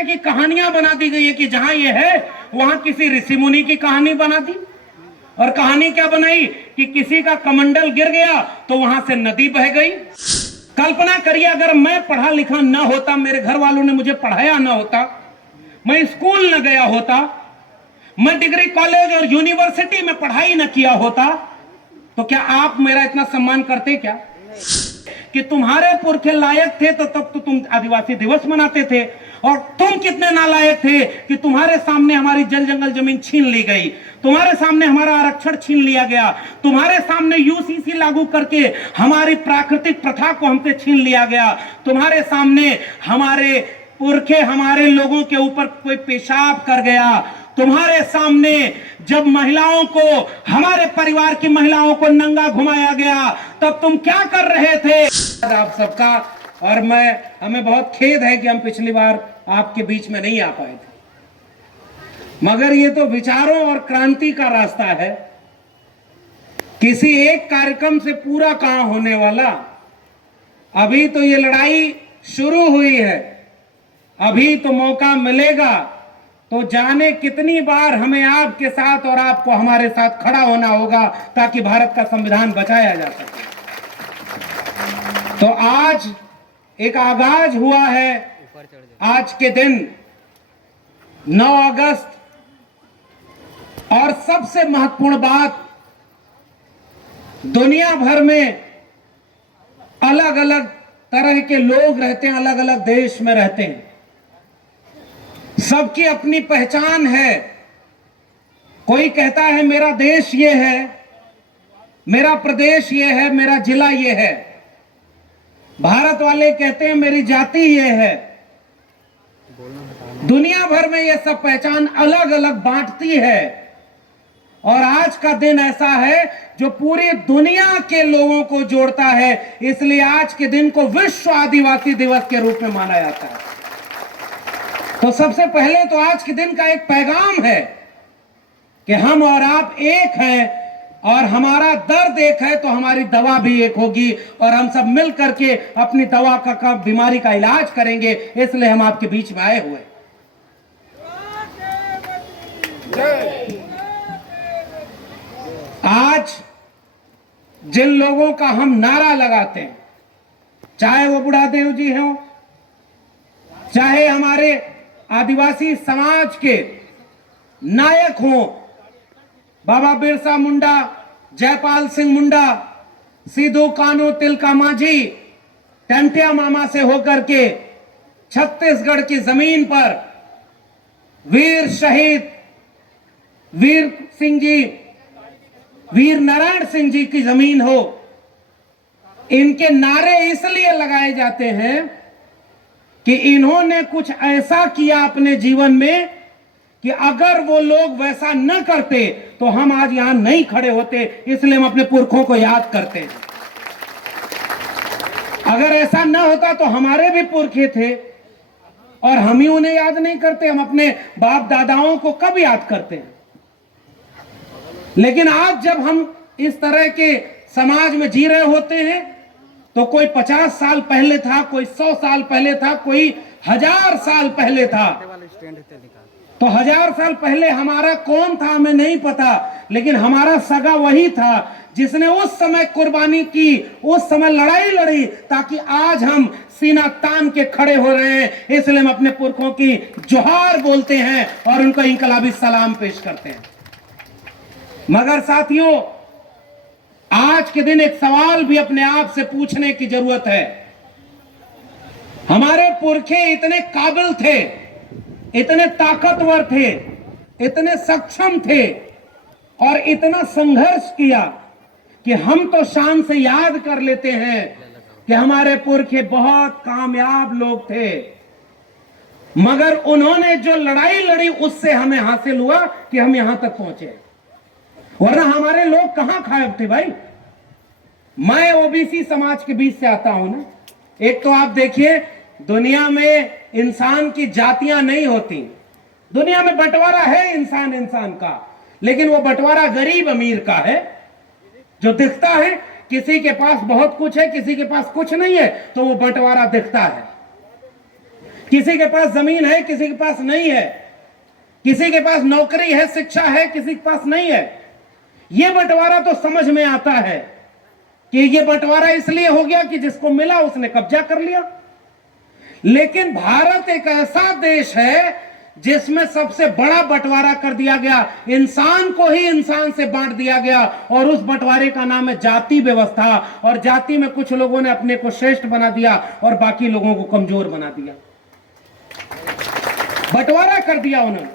तरह की कहानियां बना दी गई है कि जहां ये है वहां किसी ऋषि मुनि की कहानी बना दी। और कहानी क्या बनाई कि किसी का कमंडल गिर गया तो वहां से नदी बह गई। कल्पना करिए अगर मैं पढ़ा लिखा ना होता, मेरे घर वालों ने मुझे पढ़ाया ना होता, मैं स्कूल न गया होता, मैं डिग्री कॉलेज और यूनिवर्सिटी में पढ़ाई न किया होता, तो क्या आप मेरा इतना सम्मान करते? क्या कि तुम्हारे पुरखे लायक थे तो तब तो तुम आदिवासी दिवस मनाते थे, और तुम कितने नालायक थे कि तुम्हारे सामने हमारी जल जंगल जमीन छीन ली गई, तुम्हारे सामने हमारा आरक्षण छीन लिया गया, तुम्हारे सामने यूसीसी लागू करके हमारी प्राकृतिक प्रथा को हमसे छीन लिया गया, तुम्हारे सामने हमारे पुरखे हमारे लोगों के ऊपर कोई पेशाब कर गया, तुम्हारे सामने जब महिलाओं को, हमारे परिवार की महिलाओं को नंगा घुमाया गया, तब तुम क्या कर रहे थे? आप सबका, और हमें बहुत खेद है कि हम पिछली बार आपके बीच में नहीं आ पाए थे, मगर ये तो विचारों और क्रांति का रास्ता है। किसी एक कार्यक्रम से पूरा कहां होने वाला। अभी तो ये लड़ाई शुरू हुई है, अभी तो मौका मिलेगा, तो जाने कितनी बार हमें आपके साथ और आपको हमारे साथ खड़ा होना होगा ताकि भारत का संविधान बचाया जा सके। तो आज एक आगाज हुआ है। आज के दिन 9 अगस्त, और सबसे महत्वपूर्ण बात, दुनिया भर में अलग अलग तरह के लोग रहते हैं, अलग अलग देश में रहते हैं, सबकी अपनी पहचान है। कोई कहता है मेरा देश ये है, मेरा प्रदेश ये है, मेरा जिला ये है। भारत वाले कहते हैं मेरी जाति ये है। दुनिया भर में ये सब पहचान अलग अलग बांटती है, और आज का दिन ऐसा है जो पूरी दुनिया के लोगों को जोड़ता है। इसलिए आज के दिन को विश्व आदिवासी दिवस के रूप में माना जाता है। तो सबसे पहले तो आज के दिन का एक पैगाम है कि हम और आप एक हैं, और हमारा दर्द एक है तो हमारी दवा भी एक होगी, और हम सब मिल करके अपनी दवा का बीमारी का इलाज करेंगे। इसलिए हम आपके बीच में आए हुए। आज जिन लोगों का हम नारा लगाते हैं, चाहे वो बुढ़ादेव जी हों, चाहे हमारे आदिवासी समाज के नायक हों, बाबा बिरसा मुंडा, जयपाल सिंह मुंडा, सिद्धू कान्हू तिलका मांझी, टंटिया मामा से होकर के छत्तीसगढ़ की जमीन पर वीर शहीद वीर सिंह जी, वीर नारायण सिंह जी की जमीन हो, इनके नारे इसलिए लगाए जाते हैं कि इन्होंने कुछ ऐसा किया अपने जीवन में कि अगर वो लोग वैसा न करते तो हम आज यहां नहीं खड़े होते। इसलिए हम अपने पुरखों को याद करते हैं। अगर ऐसा न होता तो हमारे भी पुरखे थे, और हम ही उन्हें याद नहीं करते। हम अपने बाप दादाओं को कब याद करते हैं? लेकिन आज जब हम इस तरह के समाज में जी रहे होते हैं, तो कोई 50 साल पहले था, कोई 100 साल पहले था, कोई 1000 साल पहले था। तो 1000 साल पहले हमारा कौन था हमें नहीं पता, लेकिन हमारा सगा वही था जिसने उस समय कुर्बानी की, उस समय लड़ाई लड़ी, ताकि आज हम सीना तान के खड़े हो रहे हैं। इसलिए हम अपने पुरखों की जोहार बोलते हैं और उनको इंकलाबी सलाम पेश करते हैं। मगर साथियों, आज के दिन एक सवाल भी अपने आप से पूछने की जरूरत है। हमारे पुरखे इतने काबिल थे, इतने ताकतवर थे, इतने सक्षम थे, और इतना संघर्ष किया कि हम तो शान से याद कर लेते हैं कि हमारे पुरखे बहुत कामयाब लोग थे। मगर उन्होंने जो लड़ाई लड़ी उससे हमें हासिल हुआ कि हम यहां तक पहुंचे, वरना हमारे लोग कहां गायब थे भाई। मैं ओबीसी समाज के बीच से आता हूं ना। एक तो आप देखिए, दुनिया में इंसान की जातियां नहीं होती, दुनिया में बंटवारा है इंसान इंसान का, लेकिन वो बंटवारा गरीब अमीर का है। जो दिखता है किसी के पास बहुत कुछ है, किसी के पास कुछ नहीं है, तो वो बंटवारा दिखता है। किसी के पास जमीन है, किसी के पास नहीं है, किसी के पास नौकरी है, शिक्षा है, किसी के पास नहीं है। यह बंटवारा तो समझ में आता है कि यह बंटवारा इसलिए हो गया कि जिसको मिला उसने कब्जा कर लिया। लेकिन भारत एक ऐसा देश है जिसमें सबसे बड़ा बंटवारा कर दिया गया, इंसान को ही इंसान से बांट दिया गया, और उस बंटवारे का नाम है जाति व्यवस्था। और जाति में कुछ लोगों ने अपने को श्रेष्ठ बना दिया और बाकी लोगों को कमजोर बना दिया। बंटवारा कर दिया उन्होंने।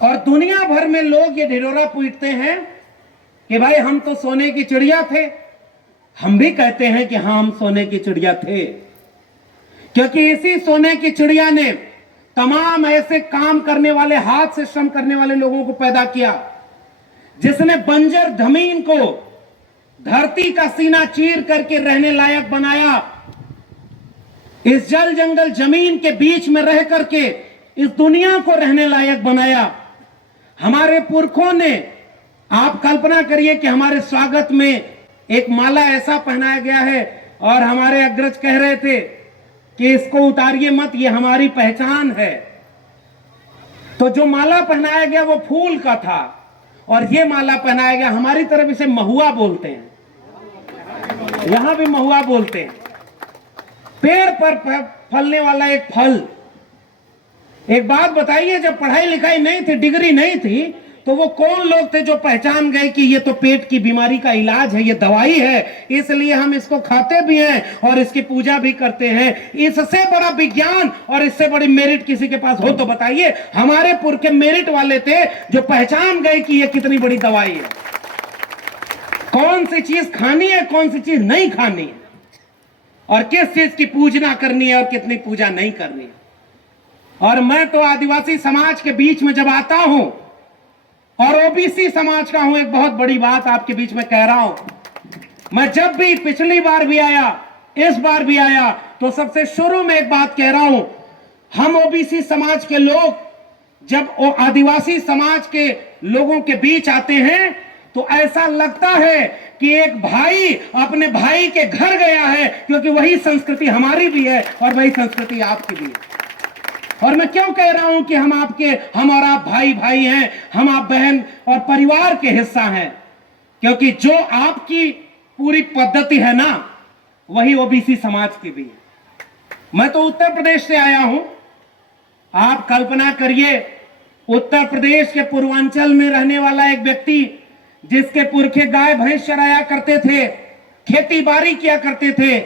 और दुनिया भर में लोग ये ढिढोरा पीटते हैं कि भाई हम तो सोने की चिड़िया थे। हम भी कहते हैं कि हाँ, हम सोने की चिड़िया थे, क्योंकि इसी सोने की चिड़िया ने तमाम ऐसे काम करने वाले, हाथ से श्रम करने वाले लोगों को पैदा किया, जिसने बंजर जमीन को धरती का सीना चीर करके रहने लायक बनाया। इस जल जंगल जमीन के बीच में रह करके इस दुनिया को रहने लायक बनाया। हमारे पुरखों ने, आप कल्पना करिए कि हमारे स्वागत में एक माला ऐसा पहनाया गया है और हमारे अग्रज कह रहे थे कि इसको उतारिए मत, ये हमारी पहचान है। तो जो माला पहनाया गया वो फूल का था और ये माला पहनाया गया, हमारी तरफ इसे महुआ बोलते हैं, यहां भी महुआ बोलते हैं। पेड़ पर फलने वाला एक फल। एक बात बताइए, जब पढ़ाई लिखाई नहीं थी, डिग्री नहीं थी, तो वो कौन लोग थे जो पहचान गए कि ये तो पेट की बीमारी का इलाज है, ये दवाई है, इसलिए हम इसको खाते भी हैं और इसकी पूजा भी करते हैं। इससे बड़ा विज्ञान और इससे बड़ी मेरिट किसी के पास हो तो बताइए। हमारे पुरखे मेरिट वाले थे जो पहचान गए कि ये कितनी बड़ी दवाई है, कौन सी चीज खानी है, कौन सी चीज नहीं खानी है, और किस चीज की पूजना करनी है और कितनी पूजा नहीं करनी है। और मैं तो आदिवासी समाज के बीच में जब आता हूं और ओबीसी समाज का हूं, एक बहुत बड़ी बात आपके बीच में कह रहा हूं। मैं जब भी, पिछली बार भी आया, इस बार भी आया, तो सबसे शुरू में एक बात कह रहा हूं, हम ओबीसी समाज के लोग जब आदिवासी समाज के लोगों के बीच आते हैं तो ऐसा लगता है कि एक भाई अपने भाई के घर गया है, क्योंकि वही संस्कृति हमारी भी है और वही संस्कृति आपकी भी है। और मैं क्यों कह रहा हूं कि हम और आप भाई भाई हैं, हम आप बहन और परिवार के हिस्सा हैं, क्योंकि जो आपकी पूरी पद्धति है ना, वही ओबीसी समाज की भी है। मैं तो उत्तर प्रदेश से आया हूं। आप कल्पना करिए, उत्तर प्रदेश के पूर्वांचल में रहने वाला एक व्यक्ति, जिसके पुरखे गाय भैंस चराया करते थे, खेती बाड़ी किया करते थे,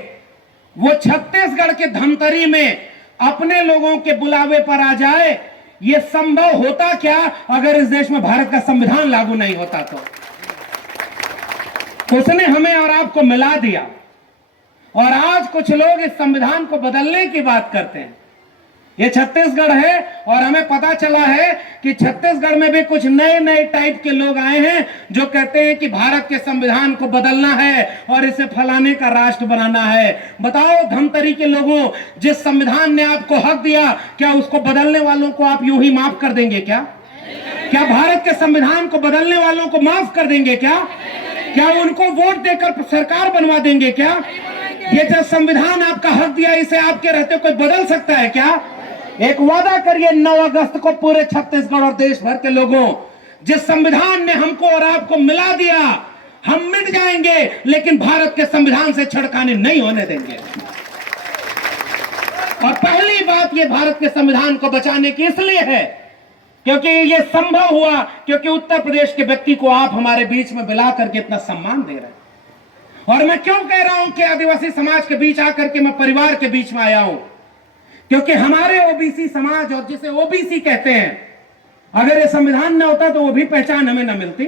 वो छत्तीसगढ़ के धमतरी में अपने लोगों के बुलावे पर आ जाए। यह संभव होता क्या अगर इस देश में भारत का संविधान लागू नहीं होता? तो उसने हमें और आपको मिला दिया, और आज कुछ लोग इस संविधान को बदलने की बात करते हैं। ये छत्तीसगढ़ है और हमें पता चला है कि छत्तीसगढ़ में भी कुछ नए नए टाइप के लोग आए हैं जो कहते हैं कि भारत के संविधान को बदलना है और इसे फलाने का राष्ट्र बनाना है। बताओ धमतरी के लोगों, जिस संविधान ने आपको हक दिया, क्या उसको बदलने वालों को आप यूं ही माफ कर देंगे क्या? क्या भारत के संविधान को बदलने वालों को माफ कर देंगे क्या? क्या उनको वोट देकर सरकार बनवा देंगे क्या? ये जो संविधान आपका हक दिया, इसे आपके रहते कोई बदल सकता है क्या? एक वादा करिए 9 अगस्त को पूरे छत्तीसगढ़ और देश भर के लोगों, जिस संविधान ने हमको और आपको मिला दिया, हम मिट जाएंगे लेकिन भारत के संविधान से छेड़खानी नहीं होने देंगे। और पहली बात ये भारत के संविधान को बचाने की इसलिए है क्योंकि ये संभव हुआ क्योंकि उत्तर प्रदेश के व्यक्ति को आप हमारे बीच में बुला करके इतना सम्मान दे रहे हैं। और मैं क्यों कह रहा हूं कि आदिवासी समाज के बीच आकर के मैं परिवार के बीच में आया हूं, क्योंकि हमारे ओबीसी समाज, और जिसे ओबीसी कहते हैं, अगर ये संविधान न होता तो वो भी पहचान हमें न मिलती।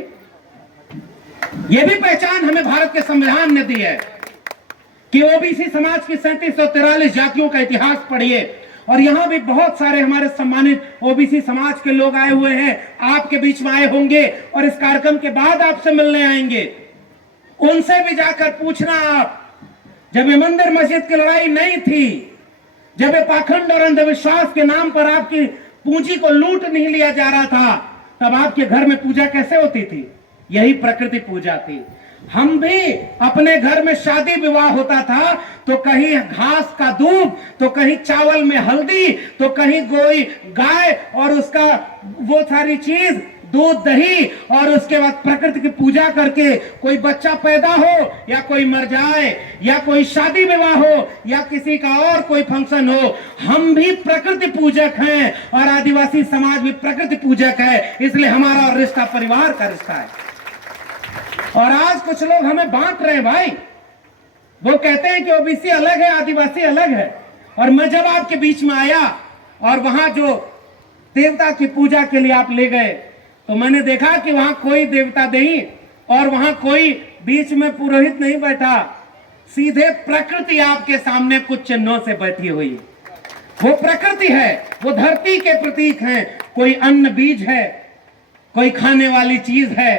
ये भी पहचान हमें भारत के संविधान ने दी है कि ओबीसी समाज की 3743 जातियों का इतिहास पढ़िए। और यहां भी बहुत सारे हमारे सम्मानित ओबीसी समाज के लोग आए हुए हैं, आपके बीच में आए होंगे और इस कार्यक्रम के बाद आपसे मिलने आएंगे। उनसे भी जाकर पूछना आप, जब ये मंदिर मस्जिद की लड़ाई नहीं थी, जब ये पाखंड और अंधविश्वास के नाम पर आपकी पूंजी को लूट नहीं लिया जा रहा था, तब आपके घर में पूजा कैसे होती थी? यही प्रकृति पूजा थी। हम भी अपने घर में शादी विवाह होता था तो कहीं घास का दूब, तो कहीं चावल में हल्दी, तो कहीं कोई गाय और उसका वो सारी चीज, दूध दही, और उसके बाद प्रकृति की पूजा करके कोई बच्चा पैदा हो या कोई मर जाए या कोई शादी विवाह हो या किसी का और कोई फंक्शन हो, हम भी प्रकृति पूजक हैं और आदिवासी समाज भी प्रकृति पूजक है। इसलिए हमारा रिश्ता परिवार का रिश्ता है। और आज कुछ लोग हमें बांट रहे हैं भाई। वो कहते हैं कि ओबीसी अलग है, आदिवासी अलग है। और मैं जब आपके बीच में आया और वहां जो देवता की पूजा के लिए आप ले गए, तो मैंने देखा कि वहां कोई देवता नहीं और वहां कोई बीच में पुरोहित नहीं बैठा, सीधे प्रकृति आपके सामने कुछ चिन्हों से बैठी हुई है। वो प्रकृति है, वो धरती के प्रतीक हैं। कोई अन्न बीज है, कोई खाने वाली चीज है,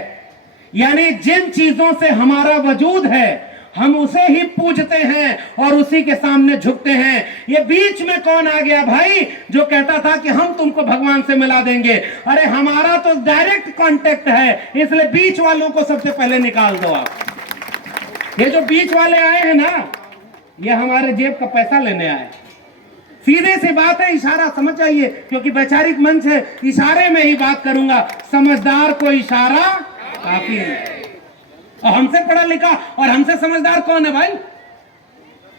यानी जिन चीजों से हमारा वजूद है हम उसे ही पूजते हैं और उसी के सामने झुकते हैं। ये बीच में कौन आ गया भाई जो कहता था कि हम तुमको भगवान से मिला देंगे? अरे हमारा तो डायरेक्ट कांटेक्ट है, इसलिए बीच वालों को सबसे पहले निकाल दो आप। ये जो बीच वाले आए हैं ना, ये हमारे जेब का पैसा लेने आए। सीधे से बात है, इशारा समझ जाइए, क्योंकि वैचारिक मंच है, इशारे में ही बात करूंगा। समझदार को इशारा काफी है। और हमसे पढ़ा लिखा और हमसे समझदार कौन है भाई?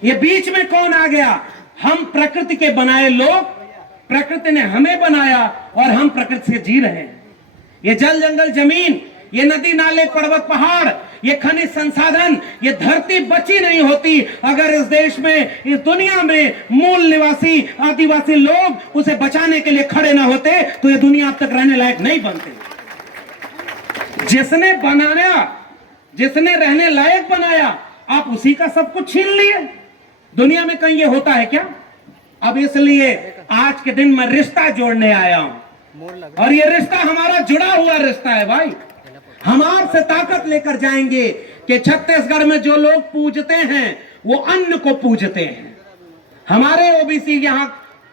ये बीच में कौन आ गया? हम प्रकृति के बनाए लोग, प्रकृति ने हमें बनाया और हम प्रकृति से जी रहे हैं। ये जल जंगल जमीन, ये नदी नाले पर्वत पहाड़, ये खनिज संसाधन, ये धरती बची नहीं होती अगर इस देश में, इस दुनिया में मूल निवासी आदिवासी लोग उसे बचाने के लिए खड़े ना होते तो ये दुनिया अब तक रहने लायक नहीं बनती। जिसने बनाया, जिसने रहने लायक बनाया, आप उसी का सब कुछ छीन लिए। दुनिया में कहीं ये होता है क्या? अब इसलिए आज के दिन मैं रिश्ता जोड़ने आया हूं और ये रिश्ता हमारा जुड़ा हुआ रिश्ता है भाई। हम आपसे ताकत लेकर जाएंगे कि छत्तीसगढ़ में जो लोग पूजते हैं वो अन्न को पूजते हैं। हमारे ओबीसी यहां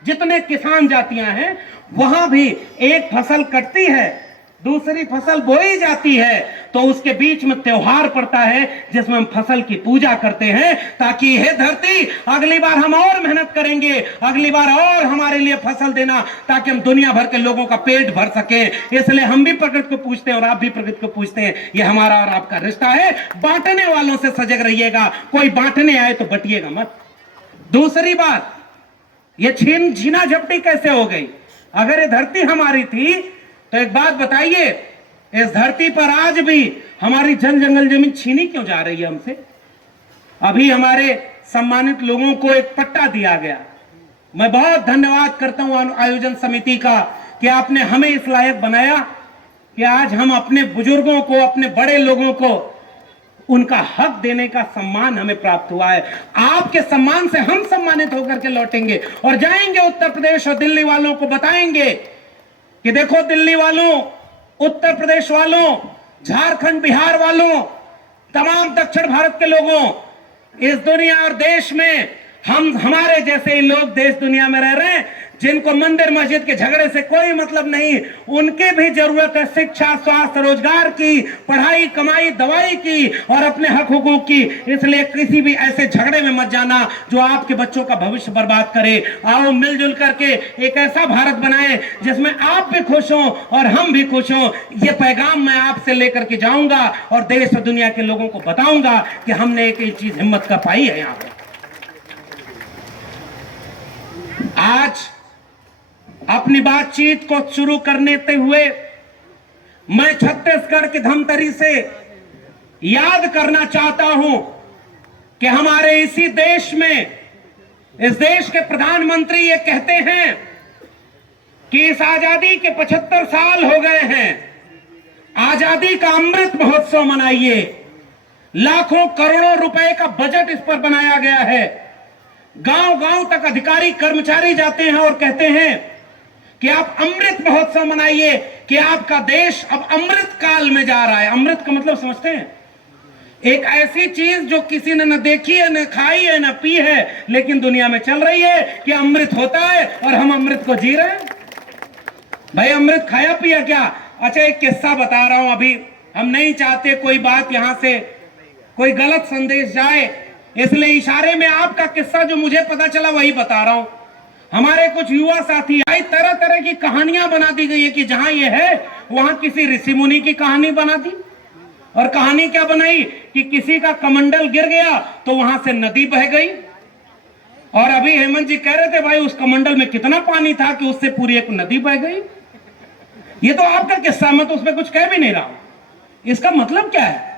जितने किसान जातियां हैं वहां भी एक फसल कटती है, दूसरी फसल बोई जाती है, तो उसके बीच में त्योहार पड़ता है जिसमें हम फसल की पूजा करते हैं ताकि यह धरती अगली बार हम और मेहनत करेंगे, अगली बार और हमारे लिए फसल देना ताकि हम दुनिया भर के लोगों का पेट भर सके। इसलिए हम भी प्रकृति को पूजते हैं और आप भी प्रकृति को पूजते हैं। यह हमारा और आपका रिश्ता है। बांटने वालों से सजग रहिएगा, कोई बांटने आए तो बटिएगा मत। दूसरी बात, ये छीना झपटी कैसे हो गई? अगर ये धरती हमारी थी तो एक बात बताइए, इस धरती पर आज भी हमारी जल जंगल जमीन छीनी क्यों जा रही है हमसे? अभी हमारे सम्मानित लोगों को एक पट्टा दिया गया। मैं बहुत धन्यवाद करता हूं आयोजन समिति का कि आपने हमें इस लायक बनाया कि आज हम अपने बुजुर्गों को, अपने बड़े लोगों को उनका हक देने का सम्मान हमें प्राप्त हुआ है। आपके सम्मान से हम सम्मानित होकर के लौटेंगे और जाएंगे उत्तर प्रदेश और दिल्ली वालों को बताएंगे कि देखो दिल्ली वालों, उत्तर प्रदेश वालों, झारखंड बिहार वालों, तमाम दक्षिण भारत के लोगों, इस दुनिया और देश में हमारे जैसे ही लोग देश दुनिया में रह रहे हैं जिनको मंदिर मस्जिद के झगड़े से कोई मतलब नहीं, उनके भी जरूरत है शिक्षा, स्वास्थ्य, रोजगार की, पढ़ाई, कमाई, दवाई की और अपने हक हुकूक की। इसलिए किसी भी ऐसे झगड़े में मत जाना जो आपके बच्चों का भविष्य बर्बाद करे। आओ मिलजुल करके एक ऐसा भारत बनाएं जिसमें आप भी खुश हो और हम भी खुश हो। ये पैगाम मैं आपसे लेकर के जाऊंगा और देश और दुनिया के लोगों को बताऊंगा कि हमने एक चीज हिम्मत का पाई है। यहाँ पे आज अपनी बातचीत को शुरू करने हुए मैं छत्तीसगढ़ की धमतरी से याद करना चाहता हूं कि हमारे इसी देश में, इस देश के प्रधानमंत्री ये कहते हैं कि इस आजादी के 75 साल हो गए हैं, आजादी का अमृत महोत्सव मनाइए। लाखों करोड़ों रुपए का बजट इस पर बनाया गया है। गांव गांव तक अधिकारी कर्मचारी जाते हैं और कहते हैं कि आप अमृत महोत्सव मनाइए कि आपका देश अब अमृत काल में जा रहा है। अमृत का मतलब समझते हैं? एक ऐसी चीज जो किसी ने न देखी है, न खाई है, न पी है, लेकिन दुनिया में चल रही है कि अमृत होता है और हम अमृत को जी रहे हैं। भाई अमृत खाया पिया क्या? अच्छा एक किस्सा बता रहा हूं। अभी हम नहीं चाहते कोई बात यहां से कोई गलत संदेश जाए, इसलिए इशारे में आपका किस्सा जो मुझे पता चला वही बता रहा हूं। हमारे कुछ युवा साथी आई, तरह तरह की कहानियां बना दी गई है कि जहां ये है वहां किसी ऋषि मुनि की कहानी बना दी। और कहानी क्या बनाई कि किसी का कमंडल गिर गया तो वहां से नदी बह गई। और अभी हेमंत जी कह रहे थे भाई उस कमंडल में कितना पानी था कि उससे पूरी एक नदी बह गई। ये तो आपका किस्सा, मैं तो उसमें कुछ कह भी नहीं रहा हूं। इसका मतलब क्या है?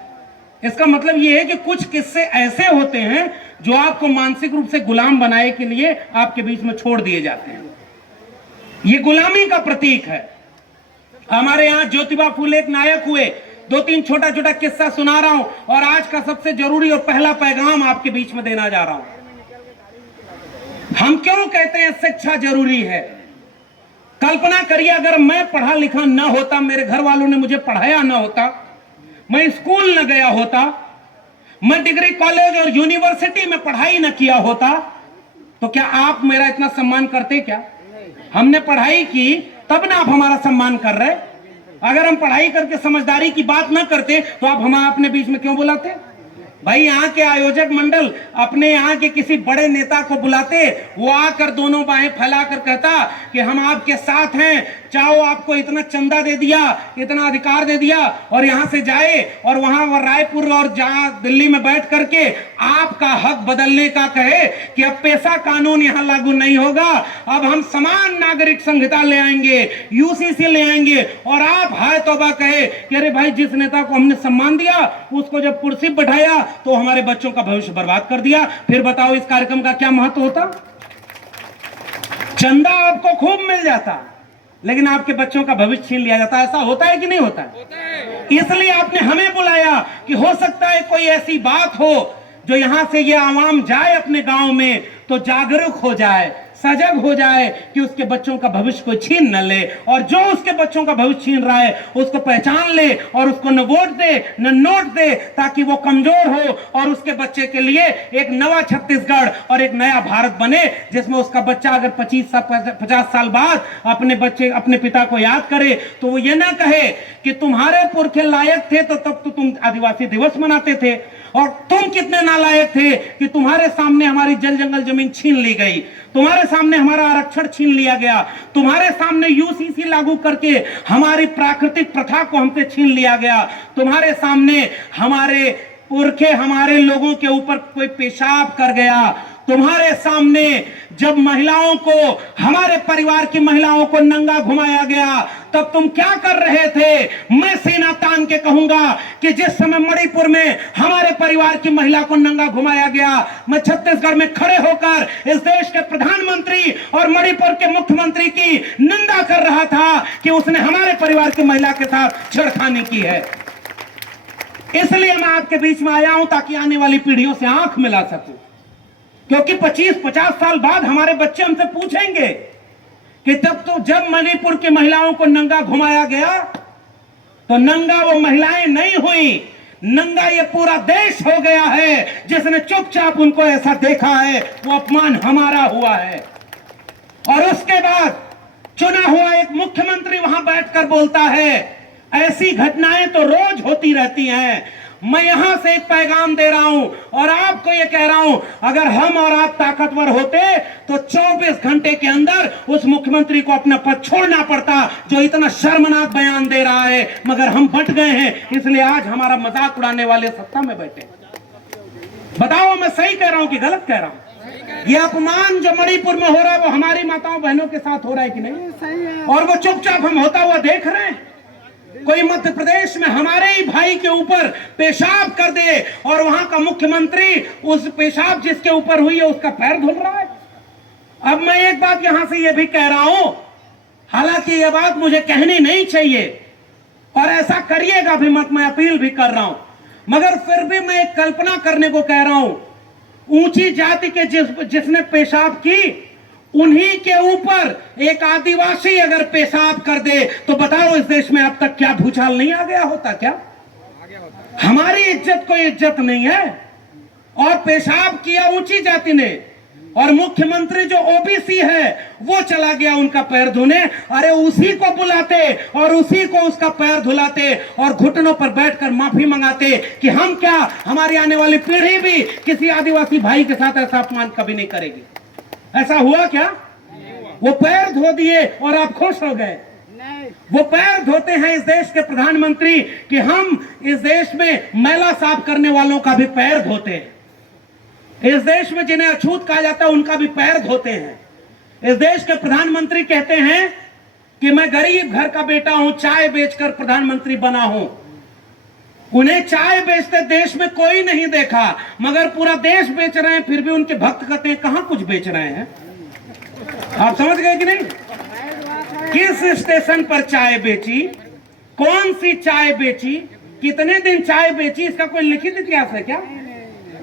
इसका मतलब यह है कि कुछ किस्से ऐसे होते हैं जो आपको मानसिक रूप से गुलाम बनाने के लिए आपके बीच में छोड़ दिए जाते हैं। ये गुलामी का प्रतीक है। हमारे यहां ज्योतिबा फूले एक नायक हुए। 2-3 छोटा छोटा किस्सा सुना रहा हूं और आज का सबसे जरूरी और पहला पैगाम आपके बीच में देना जा रहा हूं। हम क्यों कहते हैं शिक्षा जरूरी है? कल्पना करिए अगर मैं पढ़ा लिखा ना होता, मेरे घर वालों ने मुझे पढ़ाया ना होता, मैं स्कूल न गया होता, मैं डिग्री कॉलेज और यूनिवर्सिटी में पढ़ाई न किया होता, तो क्या आप मेरा इतना सम्मान करते? क्या हमने पढ़ाई की तब ना आप हमारा सम्मान कर रहे? अगर हम पढ़ाई करके समझदारी की बात ना करते तो आप हमें अपने बीच में क्यों बुलाते? भाई यहाँ के आयोजक मंडल अपने यहाँ के किसी बड़े नेता को बुलाते, वो आकर दोनों बाहें फैलाकर कहता कि हम आपके साथ हैं, चाहो आपको इतना चंदा दे दिया, इतना अधिकार दे दिया, और यहाँ से जाए और वहां रायपुर और जहां दिल्ली में बैठ करके आपका हक बदलने का कहे कि अब पेशा कानून यहाँ लागू नहीं होगा, अब हम समान नागरिक संहिता ले आएंगे, यूसीसी ले आएंगे, और आप हाय तौबा कहे कि अरे भाई जिस नेता को हमने सम्मान दिया उसको जब कुर्सी बैठाया तो हमारे बच्चों का भविष्य बर्बाद कर दिया। फिर बताओ इस कार्यक्रम का क्या महत्व होता? चंदा आपको खूब मिल जाता लेकिन आपके बच्चों का भविष्य छीन लिया जाता। ऐसा होता है कि नहीं होता है? इसलिए आपने हमें बुलाया कि हो सकता है कोई ऐसी बात हो जो यहां से ये आवाम जाए अपने गांव में तो जागरूक हो जाए, सजग हो जाए कि उसके बच्चों का भविष्य कोई छीन न ले, और जो उसके बच्चों का भविष्य छीन रहा है उसको पहचान ले और उसको न वोट दे न नोट दे, ताकि वो कमजोर हो और उसके बच्चे के लिए एक नवा छत्तीसगढ़ और एक नया भारत बने, जिसमें उसका बच्चा अगर 50 साल बाद अपने पिता को याद करे तो वो ये ना कहे कि तुम्हारे पुरखे लायक थे तो तब तो तुम आदिवासी दिवस मनाते थे, और तुम कितने नालायक थे कि तुम्हारे सामने हमारी जल जंगल जमीन छीन ली गई, तुम्हारे सामने हमारा आरक्षण छीन लिया गया, तुम्हारे सामने यूसीसी लागू करके हमारी प्राकृतिक प्रथा को हमसे छीन लिया गया, तुम्हारे सामने हमारे पुरखे हमारे लोगों के ऊपर कोई पेशाब कर गया, तुम्हारे सामने जब महिलाओं को, हमारे परिवार की महिलाओं को नंगा घुमाया गया तब तुम क्या कर रहे थे? मैं सीना तान के कहूंगा कि जिस समय मणिपुर में हमारे परिवार की महिला को नंगा घुमाया गया, मैं छत्तीसगढ़ में खड़े होकर इस देश के प्रधानमंत्री और मणिपुर के मुख्यमंत्री की निंदा कर रहा था कि उसने हमारे परिवार की महिला के साथ छेड़खानी की है। इसलिए मैं आपके बीच में आया हूं ताकि आने वाली पीढ़ियों से आंख मिला सकूं, क्योंकि 25-50 साल बाद हमारे बच्चे हमसे पूछेंगे कि तब तो जब मणिपुर की महिलाओं को नंगा घुमाया गया तो नंगा वो महिलाएं नहीं हुई, नंगा ये पूरा देश हो गया है जिसने चुपचाप उनको ऐसा देखा है, वो अपमान हमारा हुआ है। और उसके बाद चुना हुआ एक मुख्यमंत्री वहां बैठकर बोलता है ऐसी घटनाएं तो रोज होती रहती हैं। मैं यहां से एक पैगाम दे रहा हूं और आपको यह कह रहा हूं, अगर हम और आप ताकतवर होते तो 24 घंटे के अंदर उस मुख्यमंत्री को अपना पद छोड़ना पड़ता जो इतना शर्मनाक बयान दे रहा है, मगर हम बट गए हैं, इसलिए आज हमारा मजाक उड़ाने वाले सत्ता में बैठे। बताओ मैं सही कह रहा हूं कि गलत कह रहा हूं? ये अपमान जो मणिपुर में हो रहा है वो हमारी माताओं बहनों के साथ हो रहा है कि नहीं? और वो चुपचाप हम होता हुआ देख रहे हैं। कोई मध्य प्रदेश में हमारे ही भाई के ऊपर पेशाब कर दे और वहां का मुख्यमंत्री उस पेशाब जिसके ऊपर हुई है उसका पैर धुल रहा है। अब मैं एक बात यहां से यह भी कह रहा हूं, हालांकि यह बात मुझे कहनी नहीं चाहिए और ऐसा करिएगा भी मत, मैं अपील भी कर रहा हूं, मगर फिर भी मैं एक कल्पना करने को कह रहा हूं। ऊंची जाति के जिसने पेशाब की उन्हीं के ऊपर एक आदिवासी अगर पेशाब कर दे तो बताओ इस देश में अब तक क्या भूचाल नहीं आ गया होता? क्या हमारी इज्जत कोई इज्जत नहीं है? और पेशाब किया ऊंची जाति ने, और मुख्यमंत्री जो ओबीसी है वो चला गया उनका पैर धोने। अरे उसी को बुलाते और उसी को उसका पैर धुलाते और घुटनों पर बैठकर माफी मंगाते कि हम क्या, हमारी आने वाली पीढ़ी भी किसी आदिवासी भाई के साथ ऐसा अपमान कभी नहीं करेगी। ऐसा हुआ क्या? वो पैर धो दिए और आप खुश हो गए। वो पैर धोते हैं इस देश के प्रधानमंत्री कि हम इस देश में मैला साफ करने वालों का भी पैर धोते हैं। इस देश में जिन्हें अछूत कहा जाता है उनका भी पैर धोते हैं। इस देश के प्रधानमंत्री कहते हैं कि मैं गरीब घर का बेटा हूं, चाय बेचकर प्रधानमंत्री बना हूं। उन्हें चाय बेचते देश में कोई नहीं देखा, मगर पूरा देश बेच रहे हैं। फिर भी उनके भक्त कहते हैं कहां कुछ बेच रहे हैं। आप समझ गए कि नहीं? किस स्टेशन पर चाय बेची, कौन सी चाय बेची, कितने दिन चाय बेची, इसका कोई लिखित इतिहास है क्या?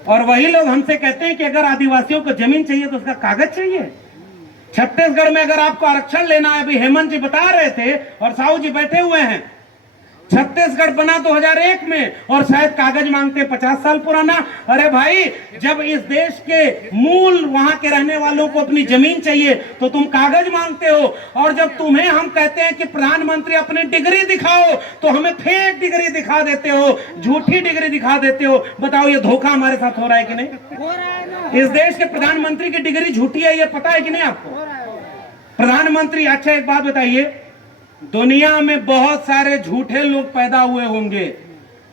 और वही लोग हमसे कहते हैं कि अगर आदिवासियों को जमीन चाहिए तो उसका कागज चाहिए। छत्तीसगढ़ में अगर आपको आरक्षण लेना है, अभी हेमंत जी बता रहे थे और साहू जी बैठे हुए हैं, छत्तीसगढ़ बना 2001 में और शायद कागज मांगते 50 साल पुराना। अरे भाई, जब इस देश के मूल वहां के रहने वालों को अपनी जमीन चाहिए तो तुम कागज मांगते हो, और जब तुम्हें हम कहते हैं कि प्रधानमंत्री अपनी डिग्री दिखाओ तो हमें फेक डिग्री दिखा देते हो, झूठी डिग्री दिखा देते हो। बताओ ये धोखा हमारे साथ हो रहा है कि नहीं? हो रहा है ना। इस देश के प्रधानमंत्री की डिग्री झूठी है, ये पता है कि नहीं आपको? प्रधानमंत्री, अच्छा एक बात बताइए, दुनिया में बहुत सारे झूठे लोग पैदा हुए होंगे,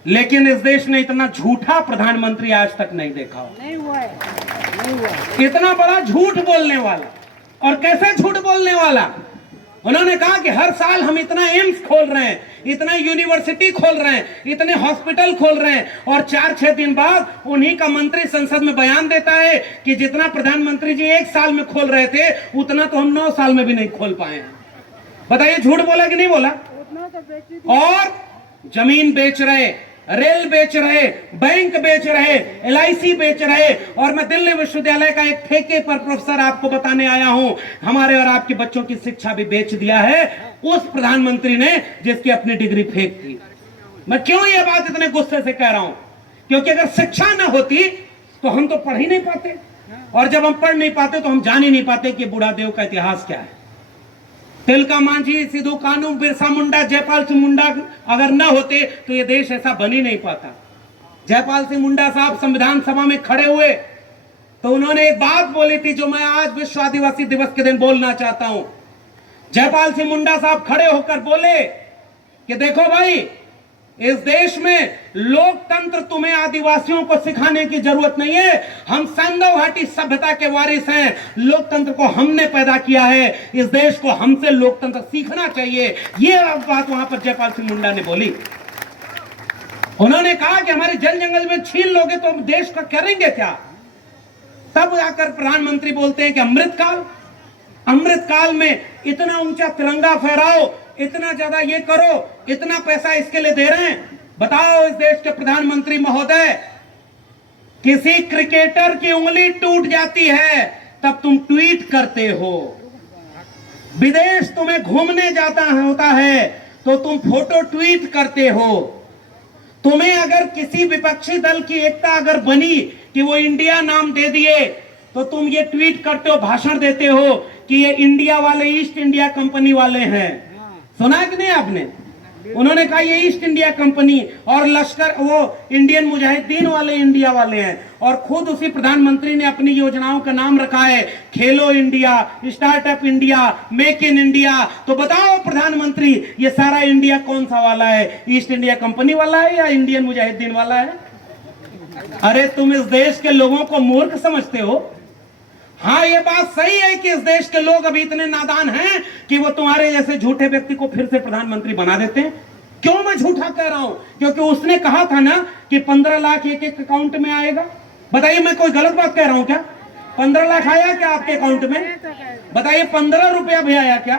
लेकिन इस देश ने इतना झूठा प्रधानमंत्री आज तक नहीं देखा। नहीं हुआ है, नहीं हुआ है। इतना बड़ा झूठ बोलने वाला। और कैसे झूठ बोलने वाला? उन्होंने कहा कि हर साल हम इतना एम्स खोल रहे हैं, इतना यूनिवर्सिटी खोल रहे हैं, इतने हॉस्पिटल खोल रहे हैं, और 4-6 दिन बाद उन्हीं का मंत्री संसद में बयान देता है कि जितना प्रधानमंत्री जी 1 साल में खोल रहे थे उतना तो हम 9 साल में भी नहीं खोल पाए। बताइए झूठ बोला कि नहीं बोला? और जमीन बेच रहे, रेल बेच रहे, बैंक बेच रहे, LIC बेच रहे। और मैं दिल्ली विश्वविद्यालय का एक ठेके पर प्रोफेसर आपको बताने आया हूं, हमारे और आपके बच्चों की शिक्षा भी बेच दिया है उस प्रधानमंत्री ने जिसकी अपनी डिग्री फेक थी। मैं क्यों ये बात इतने गुस्से से कह रहा हूं? क्योंकि अगर शिक्षा न होती तो हम तो पढ़ ही नहीं पाते, और जब हम पढ़ नहीं पाते तो हम जान ही नहीं पाते कि बूढ़ादेव का इतिहास क्या है। तिलका मांझी, सिद्धू कानू, बिरसा मुंडा, जयपाल सिंह मुंडा अगर न होते तो ये देश ऐसा बन ही नहीं पाता। जयपाल सिंह मुंडा साहब संविधान सभा में खड़े हुए तो उन्होंने एक बात बोली थी जो मैं आज विश्व आदिवासी दिवस के दिन बोलना चाहता हूं। जयपाल सिंह मुंडा साहब खड़े होकर बोले कि देखो भाई, इस देश में लोकतंत्र तुम्हें आदिवासियों को सिखाने की जरूरत नहीं है। हम सैंधव घाटी सभ्यता के वारिस हैं, लोकतंत्र को हमने पैदा किया है, इस देश को हमसे लोकतंत्र सीखना चाहिए। ये बात वहां पर जयपाल सिंह मुंडा ने बोली। उन्होंने कहा कि हमारे जल जंगल में छीन लोगे तो हम देश का करेंगे क्या? तब जाकर प्रधानमंत्री बोलते हैं कि अमृतकाल, अमृतकाल में इतना ऊंचा तिरंगा फहराओ, इतना ज्यादा ये करो, इतना पैसा इसके लिए दे रहे हैं। बताओ इस देश के प्रधानमंत्री महोदय, किसी क्रिकेटर की उंगली टूट जाती है तब तुम ट्वीट करते हो, विदेश तुम्हें घूमने जाता होता है तो तुम फोटो ट्वीट करते हो, तुम्हें अगर किसी विपक्षी दल की एकता अगर बनी कि वो इंडिया नाम दे दिए तो तुम ये ट्वीट करते हो, भाषण देते हो कि ये इंडिया वाले ईस्ट इंडिया कंपनी वाले हैं। सुना कि नहीं आपने? उन्होंने कहा ये ईस्ट इंडिया कंपनी और लश्कर वो इंडियन मुजाहिदीन वाले इंडिया वाले हैं। और खुद उसी प्रधानमंत्री ने अपनी योजनाओं का नाम रखा है खेलो India, startup India, make in India. तो बताओ प्रधानमंत्री, ये सारा इंडिया कौन सा वाला है? ईस्ट इंडिया कंपनी वाला है या इंडियन मुजाहिदीन वाला है? अरे तुम इस देश के लोगों को मूर्ख समझते हो। हाँ, ये बात सही है कि इस देश के लोग अभी इतने नादान हैं कि वो तुम्हारे जैसे झूठे व्यक्ति को फिर से प्रधानमंत्री बना देते हैं। क्यों मैं झूठा कह रहा हूं? क्योंकि उसने कहा था ना कि 15 लाख एक एक अकाउंट में आएगा। बताइए मैं कोई गलत बात कह रहा हूं क्या? 15 लाख आया क्या आपके अकाउंट में? बताइए 15 रुपया भी आया क्या?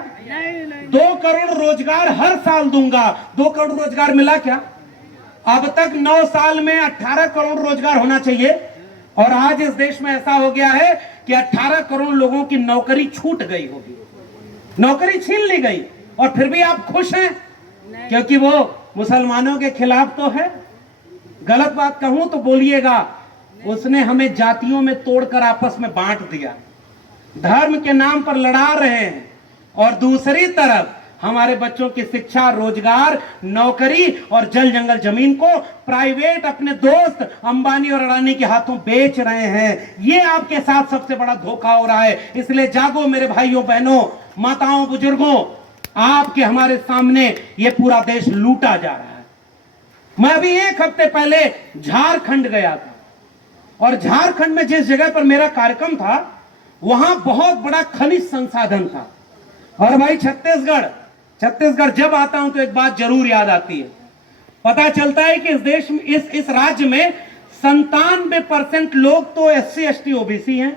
2 करोड़ रोजगार हर साल दूंगा। 2 करोड़ रोजगार मिला क्या? अब तक 9 साल में 18 करोड़ रोजगार होना चाहिए, और आज इस देश में ऐसा हो गया है कि 18 करोड़ लोगों की नौकरी छूट गई होगी, नौकरी छीन ली गई। और फिर भी आप खुश हैं क्योंकि वो मुसलमानों के खिलाफ तो है। गलत बात कहूं तो बोलिएगा, उसने हमें जातियों में तोड़कर आपस में बांट दिया। धर्म के नाम पर लड़ा रहे हैं, और दूसरी तरफ हमारे बच्चों की शिक्षा, रोजगार, नौकरी और जल जंगल जमीन को प्राइवेट अपने दोस्त अंबानी और अडानी के हाथों बेच रहे हैं। ये आपके साथ सबसे बड़ा धोखा हो रहा है। इसलिए जागो मेरे भाइयों बहनों, माताओं, बुजुर्गों, आपके हमारे सामने ये पूरा देश लूटा जा रहा है। मैं अभी 1 हफ्ते पहले झारखंड गया था, और झारखंड में जिस जगह पर मेरा कार्यक्रम था वहां बहुत बड़ा खनिज संसाधन था। और भाई छत्तीसगढ़ जब आता हूं तो एक बात जरूर याद आती है। पता चलता है कि इस देश में, इस राज्य में 97% लोग तो SC ST OBC हैं,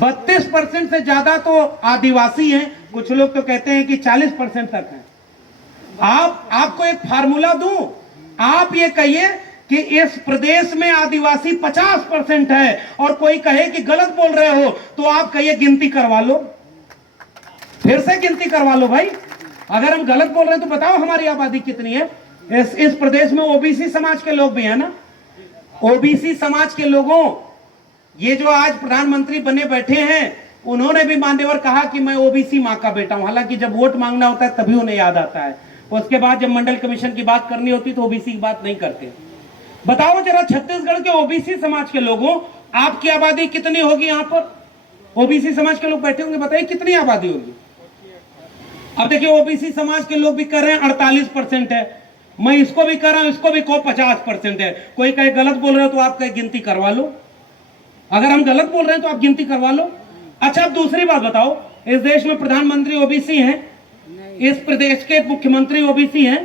32% से ज्यादा तो आदिवासी हैं, कुछ लोग तो कहते हैं कि 40% तक हैं। आपको एक फार्मूला दूं, आप ये कहिए कि इस प्रदेश में आदिवासी 50% है, और कोई कहे कि गलत बोल रहे हो तो आप कहिए गिनती करवा लो, फिर से गिनती करवा लो भाई। अगर हम गलत बोल रहे हैं तो बताओ हमारी आबादी कितनी है। इस प्रदेश में OBC समाज के लोग भी हैं ना। OBC समाज के लोगों, ये जो आज प्रधानमंत्री बने बैठे हैं, उन्होंने भी मान्यवर कहा कि मैं OBC मां का बेटा हूं। हालांकि जब वोट मांगना होता है तभी उन्हें याद आता है, उसके बाद जब मंडल कमीशन की बात करनी होती तो OBC की बात नहीं करते। बताओ जरा छत्तीसगढ़ के OBC समाज के लोगों, आपकी आबादी कितनी होगी? यहां पर OBC समाज के लोग बैठे होंगे, बताइए कितनी आबादी होगी। अब देखिए OBC समाज के लोग भी कर रहे हैं 48% है, मैं इसको भी कर रहा हूं, इसको भी को 50% है। कोई कहे गलत बोल रहे हो तो आप कहे गिनती करवा लो। अगर हम गलत बोल रहे हैं तो आप गिनती करवा लो। अच्छा, अब दूसरी बात बताओ, इस देश में प्रधानमंत्री OBC हैं, इस प्रदेश के मुख्यमंत्री OBC हैं,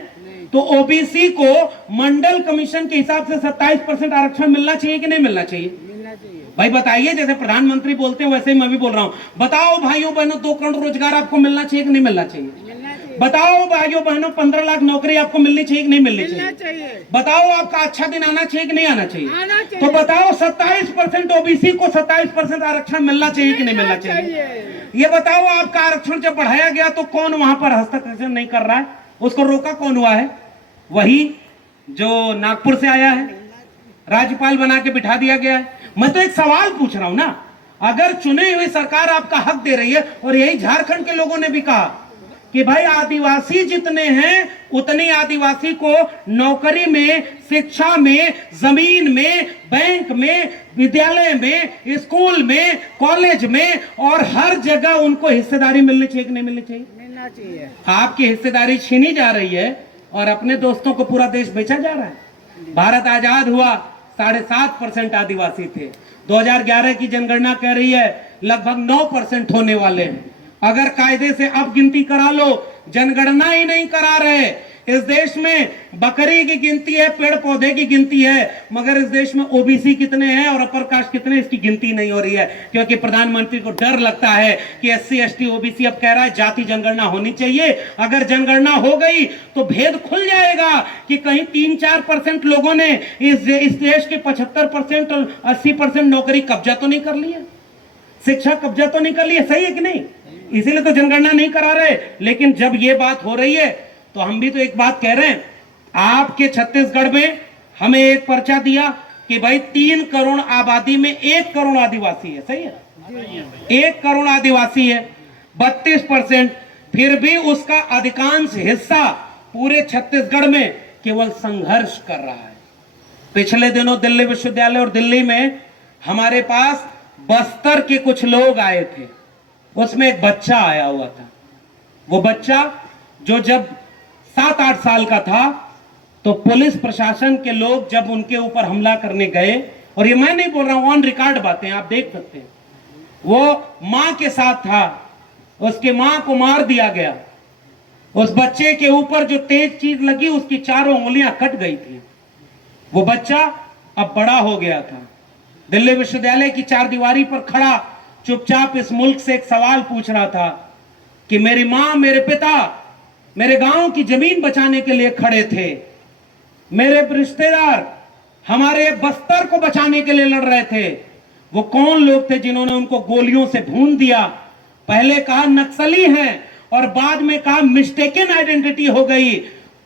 तो OBC को मंडल कमीशन के हिसाब से 27% आरक्षण मिलना चाहिए कि नहीं मिलना चाहिए? भाई बताइए, जैसे प्रधानमंत्री बोलते हैं वैसे ही मैं भी बोल रहा हूं। बताओ भाइयों बहनों, 2 करोड़ रोजगार आपको मिलना चाहिए कि नहीं मिलना चाहिए? बताओ भाइयों बहनों, 15 लाख नौकरी आपको मिलनी चाहिए कि नहीं मिलनी चाहिए? बताओ आपका अच्छा दिन आना चाहिए कि नहीं आना चाहिए? तो बताओ 27% OBC को 27% आरक्षण मिलना चाहिए कि नहीं मिलना चाहिए? ये बताओ, आपका आरक्षण जब बढ़ाया गया तो कौन वहां पर हस्तक्षेप नहीं कर रहा है? उसको रोका कौन हुआ है? वही जो नागपुर से आया है, राज्यपाल बना के बिठा दिया गया है। मैं तो एक सवाल पूछ रहा हूं ना, अगर चुनी हुई सरकार आपका हक दे रही है, और यही झारखंड के लोगों ने भी कहा कि भाई आदिवासी जितने हैं उतने आदिवासी को नौकरी में, शिक्षा में, जमीन में, बैंक में, विद्यालय में, स्कूल में, कॉलेज में और हर जगह उनको हिस्सेदारी मिलनी चाहिए कि नहीं मिलनी चाहिए? मिलना चाहिए। आपकी हिस्सेदारी छीनी जा रही है और अपने दोस्तों को पूरा देश बेचा जा रहा है। भारत आजाद हुआ 7.5% आदिवासी थे, 2011 की जनगणना कह रही है लगभग 9% होने वाले हैं। अगर कायदे से अब गिनती करा लो, जनगणना ही नहीं करा रहे। इस देश में बकरी की गिनती है, पेड़ पौधे की गिनती है, मगर इस देश में OBC कितने हैं और अपर कास्ट कितने, इसकी गिनती नहीं हो रही है। क्योंकि प्रधानमंत्री को डर लगता है कि SC ST OBC अब कह रहा है जाति जनगणना होनी चाहिए। अगर जनगणना हो गई तो भेद खुल जाएगा कि कहीं 3-4% लोगों ने इस देश के 75% और 80% नौकरी कब्जा तो नहीं कर लिया, शिक्षा कब्जा तो नहीं कर लिया। सही है कि नहीं? इसीलिए तो जनगणना नहीं करा रहे। लेकिन जब ये बात हो रही है तो हम भी तो एक बात कह रहे हैं, आपके छत्तीसगढ़ में हमें एक पर्चा दिया कि भाई 3 करोड़ आबादी में 1 करोड़ आदिवासी है। सही है, 1 करोड़ आदिवासी है, 32%, फिर भी उसका अधिकांश हिस्सा पूरे छत्तीसगढ़ में केवल संघर्ष कर रहा है। पिछले दिनों दिल्ली विश्वविद्यालय और दिल्ली में हमारे पास बस्तर के कुछ लोग आए थे, उसमें एक बच्चा आया हुआ था। वो बच्चा जो जब 7-8 साल का था तो पुलिस प्रशासन के लोग जब उनके ऊपर हमला करने गए, और ये मैं नहीं बोल रहा हूं, ऑन रिकॉर्ड बातें आप देख सकते हैं, वो मां के साथ था, उसके मां को मार दिया गया। उस बच्चे के ऊपर जो तेज चीज लगी उसकी 4 उंगलियां कट गई थी। वो बच्चा अब बड़ा हो गया था, दिल्ली विश्वविद्यालय की 4 दीवारी पर खड़ा चुपचाप इस मुल्क से एक सवाल पूछ रहा था कि मेरी मां, मेरे पिता मेरे गांव की जमीन बचाने के लिए खड़े थे, मेरे रिश्तेदार हमारे बस्तर को बचाने के लिए लड़ रहे थे। वो कौन लोग थे जिन्होंने उनको गोलियों से भून दिया? पहले कहा नक्सली हैं और बाद में कहा मिस्टेकन आइडेंटिटी हो गई।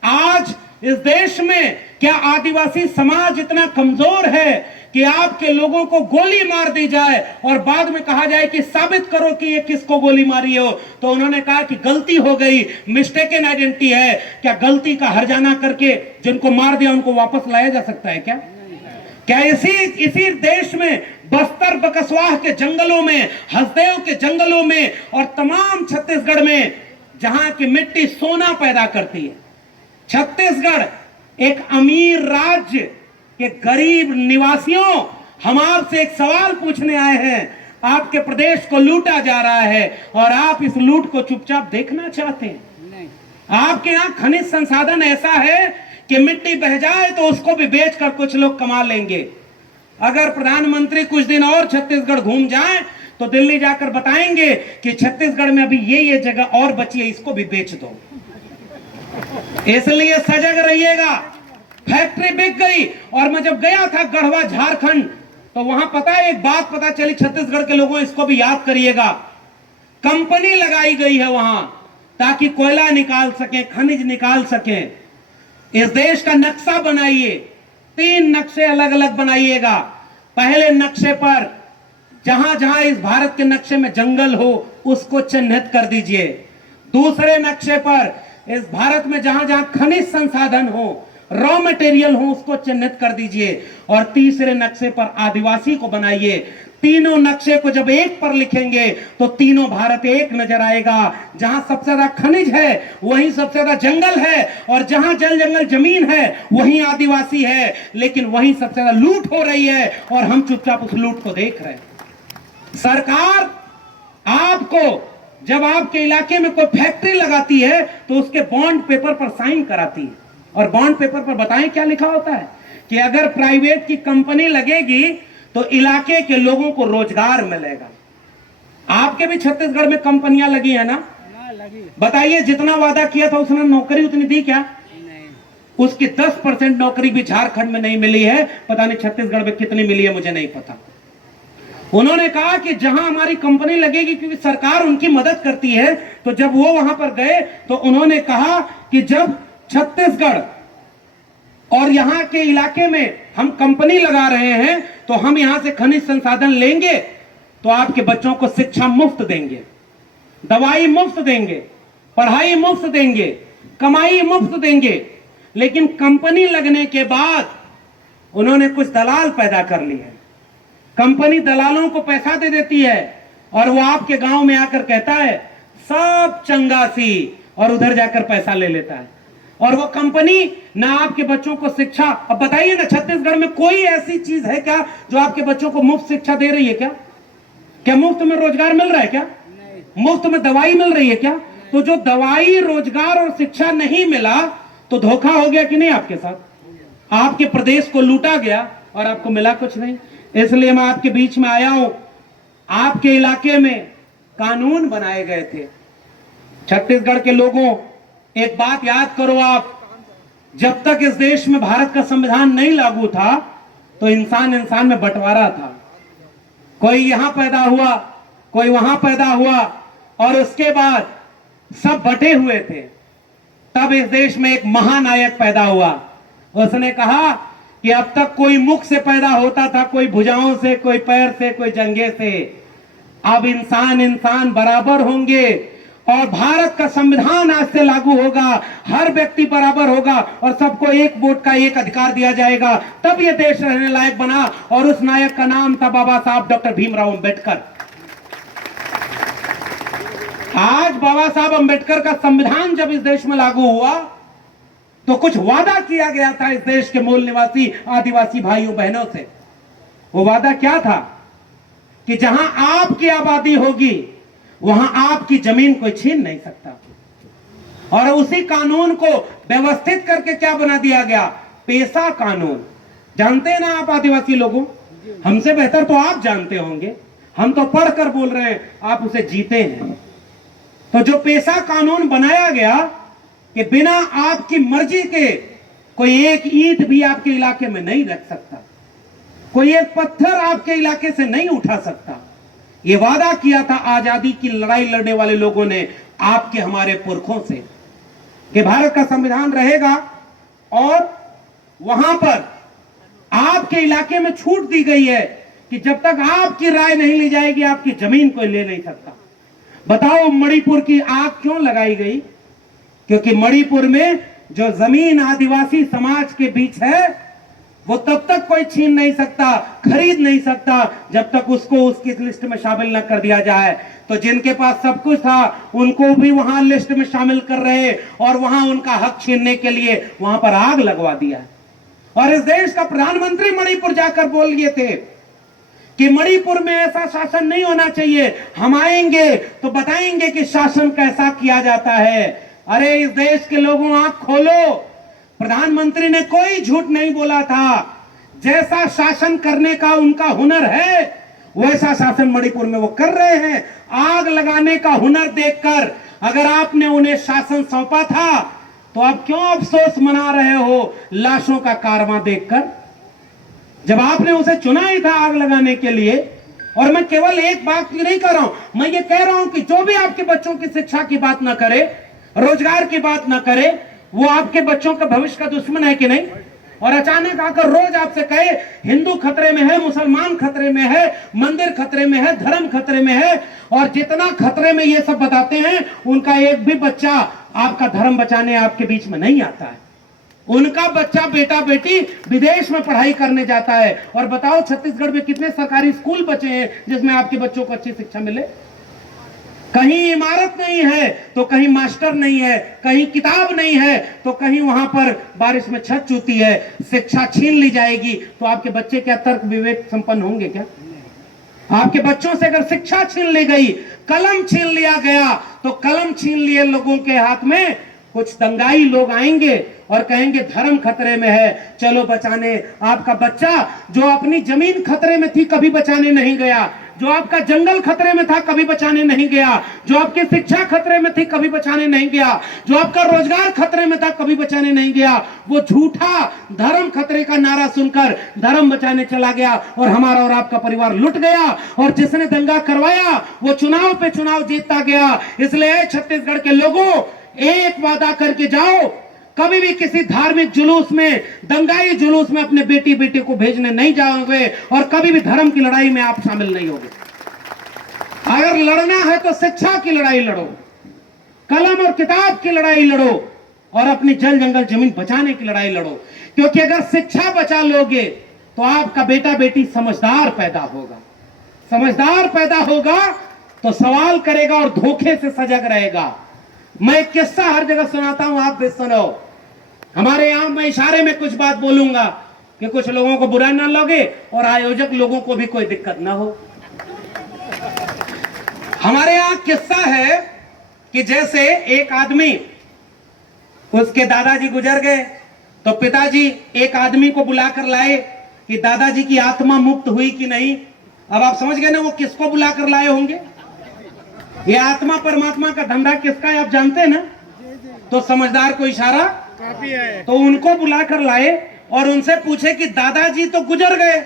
आज इस देश में क्या आदिवासी समाज इतना कमजोर है कि आपके लोगों को गोली मार दी जाए और बाद में कहा जाए कि साबित करो कि ये किसको गोली मारी हो, तो उन्होंने कहा कि गलती हो गई, मिस्टेकन आइडेंटिटी है। क्या गलती का हर्जाना करके जिनको मार दिया उनको वापस लाया जा सकता है क्या? क्या इसी देश में बस्तर बकसवाह के जंगलों में, हसदेव के जंगलों में और तमाम छत्तीसगढ़ में जहां की मिट्टी सोना पैदा करती है, छत्तीसगढ़ एक अमीर राज्य के गरीब निवासियों, हम आपसे एक सवाल पूछने आए हैं। आपके प्रदेश को लूटा जा रहा है और आप इस लूट को चुपचाप देखना चाहते हैं। नहीं। आपके यहां खनिज संसाधन ऐसा है कि मिट्टी बह जाए तो उसको भी बेचकर कुछ लोग कमा लेंगे। अगर प्रधानमंत्री कुछ दिन और छत्तीसगढ़ घूम जाए तो दिल्ली जाकर बताएंगे कि छत्तीसगढ़ में अभी ये जगह और बची है, इसको भी बेच दो। इसलिए सजग रहिएगा। फैक्ट्री बिक गई। और मैं जब गया था गढ़वा झारखंड, तो वहां पता है एक बात पता चली, छत्तीसगढ़ के लोगों इसको भी याद करिएगा। कंपनी लगाई गई है वहां ताकि कोयला निकाल सके, खनिज निकाल सके। इस देश का नक्शा बनाइए, 3 नक्शे अलग अलग बनाइएगा। पहले नक्शे पर जहां जहां इस भारत के नक्शे में जंगल हो उसको चिन्हित कर दीजिए। दूसरे नक्शे पर इस भारत में जहां जहां खनिज संसाधन हो, रॉ मटेरियल हो, उसको चिन्हित कर दीजिए। और तीसरे नक्शे पर आदिवासी को बनाइए। तीनों नक्शे को जब एक पर लिखेंगे तो तीनों भारत एक नजर आएगा। जहां सबसे ज्यादा खनिज है वहीं सबसे ज्यादा जंगल है, और जहां जल जंगल जमीन है वहीं आदिवासी है। लेकिन वहीं सबसे ज्यादा लूट हो रही है और हम चुपचाप उस लूट को देख रहे हैं। सरकार आपको जब आपके इलाके में कोई फैक्ट्री लगाती है तो उसके बॉन्ड पेपर पर साइन कराती है। और बॉन्ड पेपर पर बताएं क्या लिखा होता है कि अगर प्राइवेट की कंपनी लगेगी तो इलाके के लोगों को रोजगार मिलेगा। आपके भी छत्तीसगढ़ में कंपनियां लगी है ना? बताइए, जितना वादा किया था उसने नौकरी उतनी दी क्या? नहीं। उसकी 10% नौकरी भी झारखंड में नहीं मिली है। पता नहीं छत्तीसगढ़ में कितनी मिली है, मुझे नहीं पता। उन्होंने कहा कि जहां हमारी कंपनी लगेगी, क्योंकि सरकार उनकी मदद करती है, तो जब वो वहां पर गए तो उन्होंने कहा कि जब छत्तीसगढ़ और यहाँ के इलाके में हम कंपनी लगा रहे हैं तो हम यहां से खनिज संसाधन लेंगे तो आपके बच्चों को शिक्षा मुफ्त देंगे, दवाई मुफ्त देंगे, पढ़ाई मुफ्त देंगे, कमाई मुफ्त देंगे। लेकिन कंपनी लगने के बाद उन्होंने कुछ दलाल पैदा कर लिए हैं। कंपनी दलालों को पैसा दे देती है और वो आपके गांव में आकर कहता है सब चंगासी, और उधर जाकर पैसा ले लेता है। और वो कंपनी ना आपके बच्चों को शिक्षा, अब बताइए ना, छत्तीसगढ़ में कोई ऐसी चीज है क्या जो आपके बच्चों को मुफ्त शिक्षा दे रही है क्या? क्या मुफ्त में रोजगार मिल रहा है क्या? मुफ्त में दवाई मिल रही है क्या? तो जो दवाई, रोजगार और शिक्षा नहीं मिला तो धोखा हो गया कि नहीं आपके साथ? आपके प्रदेश को लूटा गया और आपको मिला कुछ नहीं। इसलिए मैं आपके बीच में आया हूं। आपके इलाके में कानून बनाए गए थे। छत्तीसगढ़ के लोगों, एक बात याद करो आप, जब तक इस देश में भारत का संविधान नहीं लागू था तो इंसान इंसान में बंटवारा था। कोई यहां पैदा हुआ, कोई वहां पैदा हुआ, और उसके बाद सब बटे हुए थे। तब इस देश में एक महानायक पैदा हुआ। उसने कहा कि अब तक कोई मुख से पैदा होता था, कोई भुजाओं से, कोई पैर से, कोई जंघे से। अब इंसान इंसान बराबर होंगे और भारत का संविधान आज से लागू होगा। हर व्यक्ति बराबर होगा और सबको एक वोट का एक अधिकार दिया जाएगा। तब यह देश रहने लायक बना, और उस नायक का नाम था बाबा साहब डॉक्टर भीमराव अंबेडकर। आज बाबा साहब अंबेडकर का संविधान जब इस देश में लागू हुआ तो कुछ वादा किया गया था इस देश के मूल निवासी आदिवासी भाइयों बहनों से। वो वादा क्या था कि जहां आपकी आबादी होगी वहां आपकी जमीन कोई छीन नहीं सकता। और उसी कानून को व्यवस्थित करके क्या बना दिया गया? पेशा कानून। जानते हैं ना आप आदिवासी लोगों, हमसे बेहतर तो आप जानते होंगे, हम तो पढ़कर बोल रहे हैं, आप उसे जीते हैं। तो जो पेशा कानून बनाया गया कि बिना आपकी मर्जी के कोई एक ईंट भी आपके इलाके में नहीं रख सकता, कोई एक पत्थर आपके इलाके से नहीं उठा सकता। यह वादा किया था आजादी की लड़ाई लड़ने वाले लोगों ने आपके, हमारे पुरखों से, कि भारत का संविधान रहेगा और वहां पर आपके इलाके में छूट दी गई है कि जब तक आपकी राय नहीं ली जाएगी आपकी जमीन कोई ले नहीं सकता। बताओ मणिपुर की आग क्यों लगाई गई? क्योंकि मणिपुर में जो जमीन आदिवासी समाज के बीच है वो तब तक कोई छीन नहीं सकता, खरीद नहीं सकता जब तक उसको उसकी लिस्ट में शामिल न कर दिया जाए। तो जिनके पास सब कुछ था उनको भी वहां लिस्ट में शामिल कर रहे और वहां उनका हक छीनने के लिए वहां पर आग लगवा दिया। और इस देश का प्रधानमंत्री मणिपुर जाकर बोल दिए थे कि मणिपुर में ऐसा शासन नहीं होना चाहिए, हम आएंगे तो बताएंगे कि शासन कैसा किया जाता है। अरे इस देश के लोगों आंख खोलो, प्रधानमंत्री ने कोई झूठ नहीं बोला था। जैसा शासन करने का उनका हुनर है वैसा शासन मणिपुर में वो कर रहे हैं। आग लगाने का हुनर देखकर अगर आपने उन्हें शासन सौंपा था तो आप क्यों अफसोस मना रहे हो लाशों का कारवां देखकर, जब आपने उसे चुना ही था आग लगाने के लिए। और मैं केवल एक बात की नहीं कर रहा हूं, मैं ये कह रहा हूं कि जो भी आपके बच्चों की शिक्षा की बात ना करे, रोजगार की बात ना करे, वो आपके बच्चों का भविष्य का दुश्मन है कि नहीं? और अचानक आकर रोज आपसे कहे हिंदू खतरे में है, मुसलमान खतरे में है, मंदिर खतरे में है, धर्म खतरे में है, और जितना खतरे में ये सब बताते हैं उनका एक भी बच्चा आपका धर्म बचाने आपके बीच में नहीं आता है। उनका बच्चा बेटा बेटी विदेश में पढ़ाई करने जाता है। और बताओ छत्तीसगढ़ में कितने सरकारी स्कूल बचे हैं जिसमें आपके बच्चों को अच्छी शिक्षा मिले? कहीं इमारत नहीं है तो कहीं मास्टर नहीं है, कहीं किताब नहीं है तो कहीं वहां पर बारिश में छत चूती है। शिक्षा छीन ली जाएगी तो आपके बच्चे क्या तर्क विवेक संपन्न होंगे क्या? आपके बच्चों से अगर शिक्षा छीन ली गई, कलम छीन लिया गया, तो कलम छीन लिए लोगों के हाथ में कुछ दंगाई लोग आएंगे और कहेंगे धर्म खतरे में है, चलो बचाने। आपका बच्चा जो अपनी जमीन खतरे में थी कभी बचाने नहीं गया, जो आपका जंगल खतरे में था कभी बचाने नहीं गया, जो आपकी शिक्षा खतरे में थी कभी बचाने नहीं गया, जो आपका रोजगार खतरे में था कभी बचाने नहीं गया। वो झूठा धर्म खतरे का नारा सुनकर धर्म बचाने चला गया और हमारा और आपका परिवार लुट गया। और जिसने दंगा करवाया वो चुनाव पे चुनाव जीतता गया। इसलिए छत्तीसगढ़ के लोगों, एक वादा करके जाओ, कभी भी किसी धार्मिक जुलूस में, दंगाई जुलूस में अपने बेटी बेटी को भेजने नहीं जाओगे और कभी भी धर्म की लड़ाई में आप शामिल नहीं होगे। अगर लड़ना है तो शिक्षा की लड़ाई लड़ो, कलम और किताब की लड़ाई लड़ो और अपनी जल जंगल जमीन बचाने की लड़ाई लड़ो। क्योंकि अगर शिक्षा बचा लोगे तो आपका बेटा बेटी समझदार पैदा होगा। समझदार पैदा होगा तो सवाल करेगा और धोखे से सजग रहेगा। मैं एक किस्सा हर जगह सुनाता हूं, आप भी सुनो। हमारे यहां मैं इशारे में कुछ बात बोलूंगा कि कुछ लोगों को बुरा ना लगे और आयोजक लोगों को भी कोई दिक्कत ना हो। हमारे यहां किस्सा है कि जैसे एक आदमी, उसके दादाजी गुजर गए तो पिताजी एक आदमी को बुलाकर लाए कि दादाजी की आत्मा मुक्त हुई कि नहीं। अब आप समझ गए ना वो किसको बुलाकर लाए होंगे? ये आत्मा परमात्मा का धंधा किसका है आप जानते हैं ना? तो समझदार को इशारा काफी है। तो उनको बुलाकर लाए और उनसे पूछे कि दादाजी तो गुजर गए,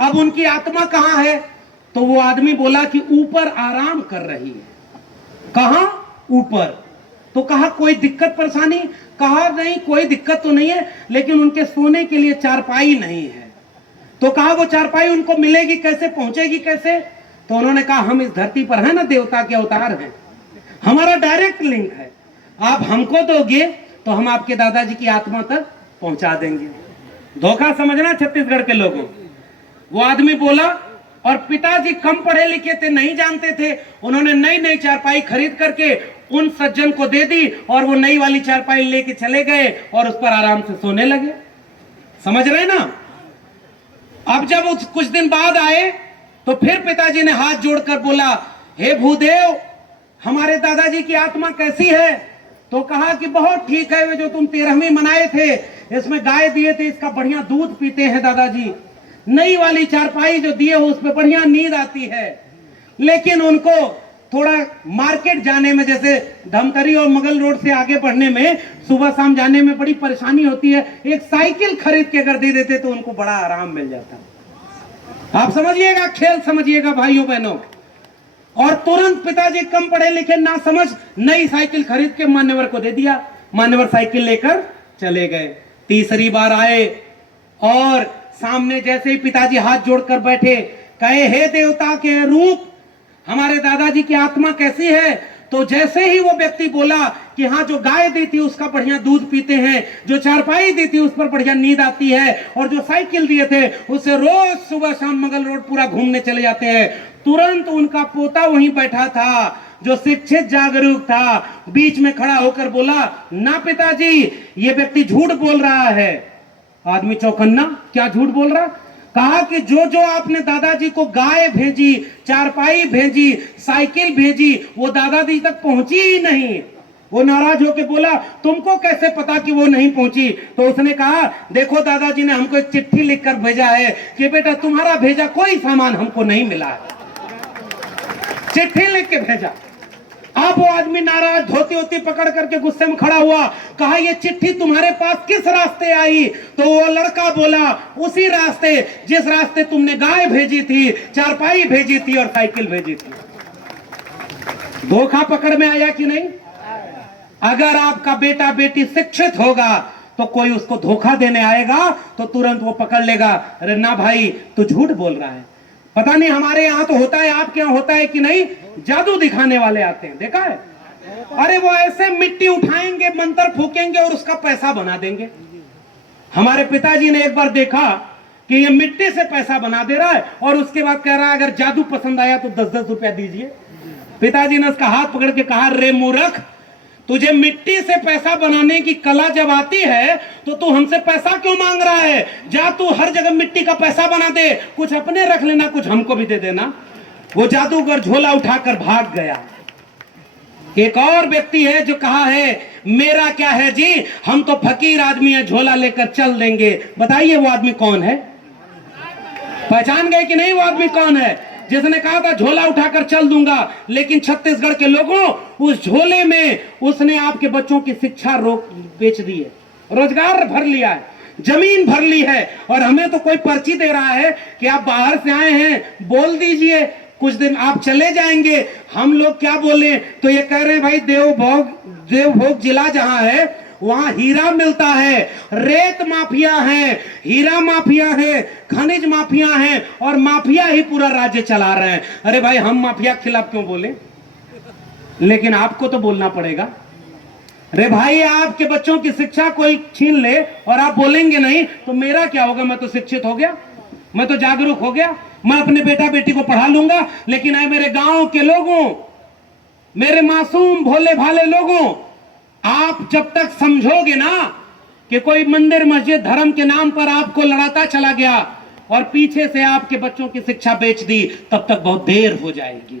अब उनकी आत्मा कहां है? तो वो आदमी बोला कि ऊपर आराम कर रही है। कहां? ऊपर। तो कहा कोई दिक्कत परेशानी? कहा नहीं कोई दिक्कत तो नहीं है, लेकिन उनके सोने के लिए चारपाई नहीं है। तो कहा वो चारपाई उनको मिलेगी कैसे, पहुंचेगी कैसे? तो उन्होंने कहा हम इस धरती पर है ना, देवता के अवतार हैं, हमारा डायरेक्ट लिंक है, आप हमको दोगे तो हम आपके दादाजी की आत्मा तक पहुंचा देंगे। धोखा समझना छत्तीसगढ़ के लोगों। वो आदमी बोला और पिताजी कम पढ़े लिखे थे, नहीं जानते थे, उन्होंने नई नई चारपाई खरीद करके उन सज्जन को दे दी और वो नई वाली चारपाई लेके चले गए और उस पर आराम से सोने लगे। समझ रहे ना? अब जब कुछ दिन बाद आए तो फिर पिताजी ने हाथ जोड़कर बोला, हे भूदेव, हमारे दादाजी की आत्मा कैसी है? तो कहा कि बहुत ठीक है, वे जो तुम 13वीं मनाए थे, इसमें गाय दिए थे, इसका बढ़िया दूध पीते हैं दादाजी। नई वाली चारपाई जो दिए हो उस पर बढ़िया नींद आती है। लेकिन उनको थोड़ा मार्केट जाने में, जैसे धमतरी और मुगल रोड से आगे बढ़ने में, सुबह शाम जाने में बड़ी परेशानी होती है। एक साइकिल खरीद के अगर दे देते तो उनको बड़ा आराम मिल जाता। आप समझिएगा, खेल समझिएगा भाइयों बहनों। और तुरंत पिताजी कम पढ़े लिखे ना समझ नई साइकिल खरीद के मान्यवर को दे दिया। मान्यवर साइकिल लेकर चले गए। तीसरी बार आए और सामने जैसे ही पिताजी हाथ जोड़कर बैठे, कहे हे देवता के रूप, हमारे दादाजी की आत्मा कैसी है? तो जैसे ही वो व्यक्ति बोला कि हाँ, जो गाय देती है उसका बढ़िया दूध पीते हैं, जो चारपाई देती है उस पर बढ़िया नींद आती है, और जो साइकिल दिए थे उससे रोज सुबह शाम मंगल रोड पूरा घूमने चले जाते हैं, तुरंत उनका पोता वहीं बैठा था जो शिक्षित जागरूक था, बीच में खड़ा होकर बोला, ना पिताजी, ये व्यक्ति झूठ बोल रहा है। आदमी चौकन्ना, क्या झूठ बोल रहा? कहा कि जो जो आपने दादाजी को गाय भेजी, चारपाई भेजी, साइकिल भेजी, वो दादाजी तक पहुंची ही नहीं। वो नाराज होकर बोला, तुमको कैसे पता कि वो नहीं पहुंची? तो उसने कहा, देखो दादाजी ने हमको एक चिट्ठी लिखकर भेजा है कि बेटा तुम्हारा भेजा कोई सामान हमको नहीं मिला है। चिट्ठी लिख के भेजा। अब वो आदमी नाराज धोती होती पकड़ करके गुस्से में खड़ा हुआ, कहा ये चिट्ठी तुम्हारे पास किस रास्ते आई? तो वो लड़का बोला, उसी रास्ते जिस रास्ते तुमने गाय भेजी थी, चारपाई भेजी थी और साइकिल भेजी थी। धोखा पकड़ में आया कि नहीं? अगर आपका बेटा बेटी शिक्षित होगा तो कोई उसको धोखा देने आएगा तो तुरंत वो पकड़ लेगा, अरे ना भाई तू झूठ बोल रहा है। पता नहीं हमारे यहाँ तो होता है, आपके यहाँ होता है कि नहीं? जादू दिखाने वाले आते हैं, देखा है? अरे वो ऐसे मिट्टी उठाएंगे, मंत्र फूकेंगे और उसका पैसा बना देंगे। हमारे पिताजी ने एक बार देखा कि ये मिट्टी से पैसा बना दे रहा है और उसके बाद कह रहा है अगर जादू पसंद आया तो 10-10 रुपया दीजिए। पिताजी ने उसका हाथ पकड़ के कहा, रे मूर्ख, तुझे मिट्टी से पैसा बनाने की कला जब आती है तो तू हमसे पैसा क्यों मांग रहा है? जा तू हर जगह मिट्टी का पैसा बना दे, कुछ अपने रख लेना, कुछ हमको भी दे देना। वो जादूगर झोला उठाकर भाग गया। एक और व्यक्ति है जो कहा है, मेरा क्या है जी, हम तो फकीर आदमी है, झोला लेकर चल देंगे। बताइए वो आदमी कौन है? पहचान गए कि नहीं? वो आदमी कौन है जिसने कहा था झोला उठाकर चल दूंगा? लेकिन छत्तीसगढ़ के लोगों, उस झोले में उसने आपके बच्चों की शिक्षा बेच दी है, रोजगार भर लिया है, जमीन भर ली है, और हमें तो कोई पर्ची दे रहा है कि आप बाहर से आए हैं, बोल दीजिए, कुछ दिन आप चले जाएंगे। हम लोग क्या बोले? तो ये कह रहे हैं भाई देवभोग जिला जहां है वहां हीरा मिलता है, रेत माफिया है, हीरा माफिया है, खनिज माफिया है, और माफिया ही पूरा राज्य चला रहे हैं। अरे भाई हम माफिया के खिलाफ क्यों बोले? लेकिन आपको तो बोलना पड़ेगा। अरे भाई आपके बच्चों की शिक्षा कोई छीन ले और आप बोलेंगे नहीं तो मेरा क्या होगा? मैं तो शिक्षित हो गया, मैं तो जागरूक हो गया, मैं अपने बेटा बेटी को पढ़ा लूंगा। लेकिन आए मेरे गांव के लोगों, मेरे मासूम भोले भाले लोगों, आप जब तक समझोगे ना कि कोई मंदिर मस्जिद धर्म के नाम पर आपको लड़ाता चला गया और पीछे से आपके बच्चों की शिक्षा बेच दी, तब तक बहुत देर हो जाएगी।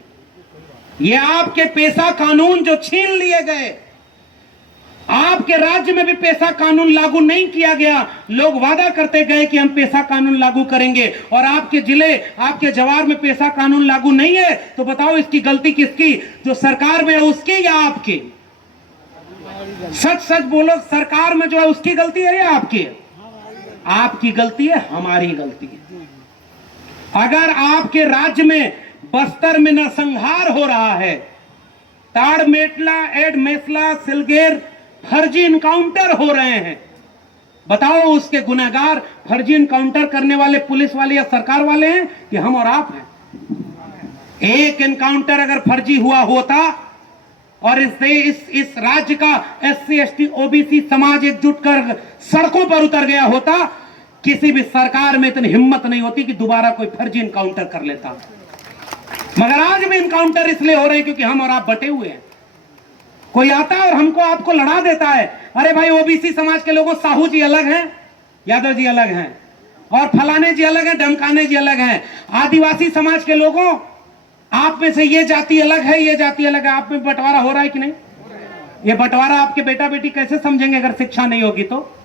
ये आपके पेशा कानून जो छीन लिए गए, आपके राज्य में भी पेशा कानून लागू नहीं किया गया। लोग वादा करते गए कि हम पेशा कानून लागू करेंगे, और आपके जिले, आपके जवार में पेशा कानून लागू नहीं है। तो बताओ इसकी गलती किसकी? जो सरकार में है उसकी या आपकी? सच सच बोलो, सरकार में जो है उसकी गलती है या आपकी? आपकी गलती है, हमारी गलती है। अगर आपके राज्य में बस्तर में नरसंहार हो रहा है, ताड़ मेटला, एड मेसला, सिलगेर फर्जी इनकाउंटर हो रहे हैं, बताओ उसके गुनहगार फर्जी इनकाउंटर करने वाले पुलिस वाले या सरकार वाले हैं कि हम और आप हैं? एक इनकाउंटर अगर फर्जी हुआ होता और इस राज्य का SC ST OBC समाज एकजुट कर सड़कों पर उतर गया होता, किसी भी सरकार में इतनी हिम्मत नहीं होती कि दोबारा कोई फर्जी इनकाउंटर कर लेता। मगर आज भी इनकाउंटर इसलिए हो रहे हैं क्योंकि हम और आप बटे हुए हैं। कोई आता है और हमको आपको लड़ा देता है, अरे भाई OBC समाज के लोगों, साहू जी अलग हैं, यादव जी अलग हैं, और फलाने जी अलग हैं, डमकाने जी अलग हैं। आदिवासी समाज के लोगों, आप में से ये जाति अलग है, ये जाति अलग है। आप में बंटवारा हो रहा है कि नहीं? ये बंटवारा आपके बेटा बेटी कैसे समझेंगे अगर शिक्षा नहीं होगी? तो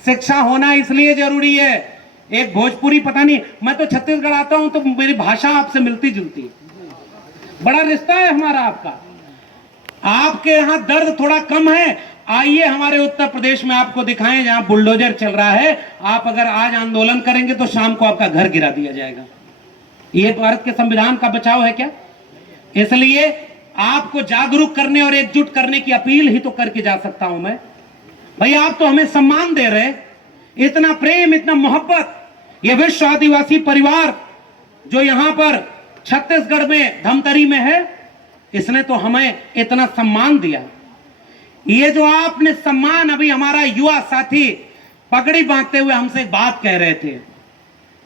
शिक्षा होना इसलिए जरूरी है। एक भोजपुरी, पता नहीं, मैं तो छत्तीसगढ़ आता हूं तो मेरी भाषा आपसे मिलती जुलती है, बड़ा रिश्ता है हमारा आपका। आपके यहाँ दर्द थोड़ा कम है, आइए हमारे उत्तर प्रदेश में आपको दिखाएं जहां बुलडोजर चल रहा है। आप अगर आज आंदोलन करेंगे तो शाम को आपका घर गिरा दिया जाएगा। ये भारत के संविधान का बचाव है क्या? इसलिए आपको जागरूक करने और एकजुट करने की अपील ही तो करके जा सकता हूं मैं। भाई आप तो हमें सम्मान दे रहे, इतना प्रेम, इतना मोहब्बत, ये विश्व आदिवासी परिवार जो यहां पर छत्तीसगढ़ में धमतरी में है, इसने तो हमें इतना सम्मान दिया। ये जो आपने सम्मान, अभी हमारा युवा साथी पगड़ी बांधते हुए हमसे एक बात कह रहे थे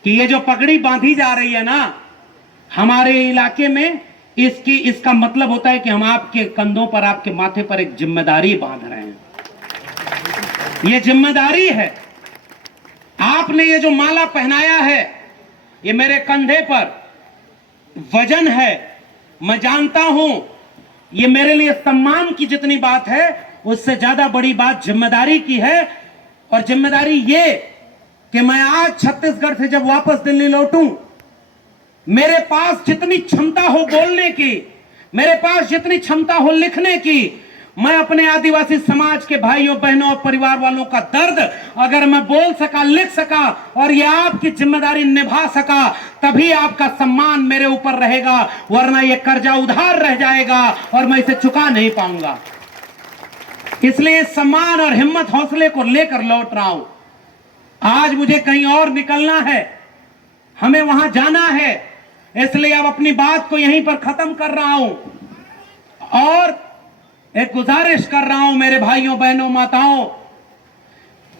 कि ये जो पगड़ी बांधी जा रही है ना हमारे इलाके में, इसका मतलब होता है कि हम आपके कंधों पर, आपके माथे पर एक जिम्मेदारी बांध रहे हैं। ये जिम्मेदारी है। आपने ये जो माला पहनाया है, ये मेरे कंधे पर वजन है। मैं जानता हूं ये मेरे लिए सम्मान की जितनी बात है, उससे ज्यादा बड़ी बात जिम्मेदारी की है। और जिम्मेदारी ये कि मैं आज छत्तीसगढ़ से जब वापस दिल्ली लौटूं, मेरे पास जितनी क्षमता हो बोलने की, मेरे पास जितनी क्षमता हो लिखने की, मैं अपने आदिवासी समाज के भाइयों बहनों और परिवार वालों का दर्द अगर मैं बोल सका, लिख सका और ये आपकी जिम्मेदारी निभा सका, तभी आपका सम्मान मेरे ऊपर रहेगा, वरना ये कर्जा उधार रह जाएगा और मैं इसे चुका नहीं पाऊंगा। इसलिए सम्मान और हिम्मत, हौसले को लेकर लौट रहा हूं। आज मुझे कहीं और निकलना है, हमें वहां जाना है, इसलिए अब अपनी बात को यहीं पर खत्म कर रहा हूं और एक गुजारिश कर रहा हूं मेरे भाइयों बहनों माताओं,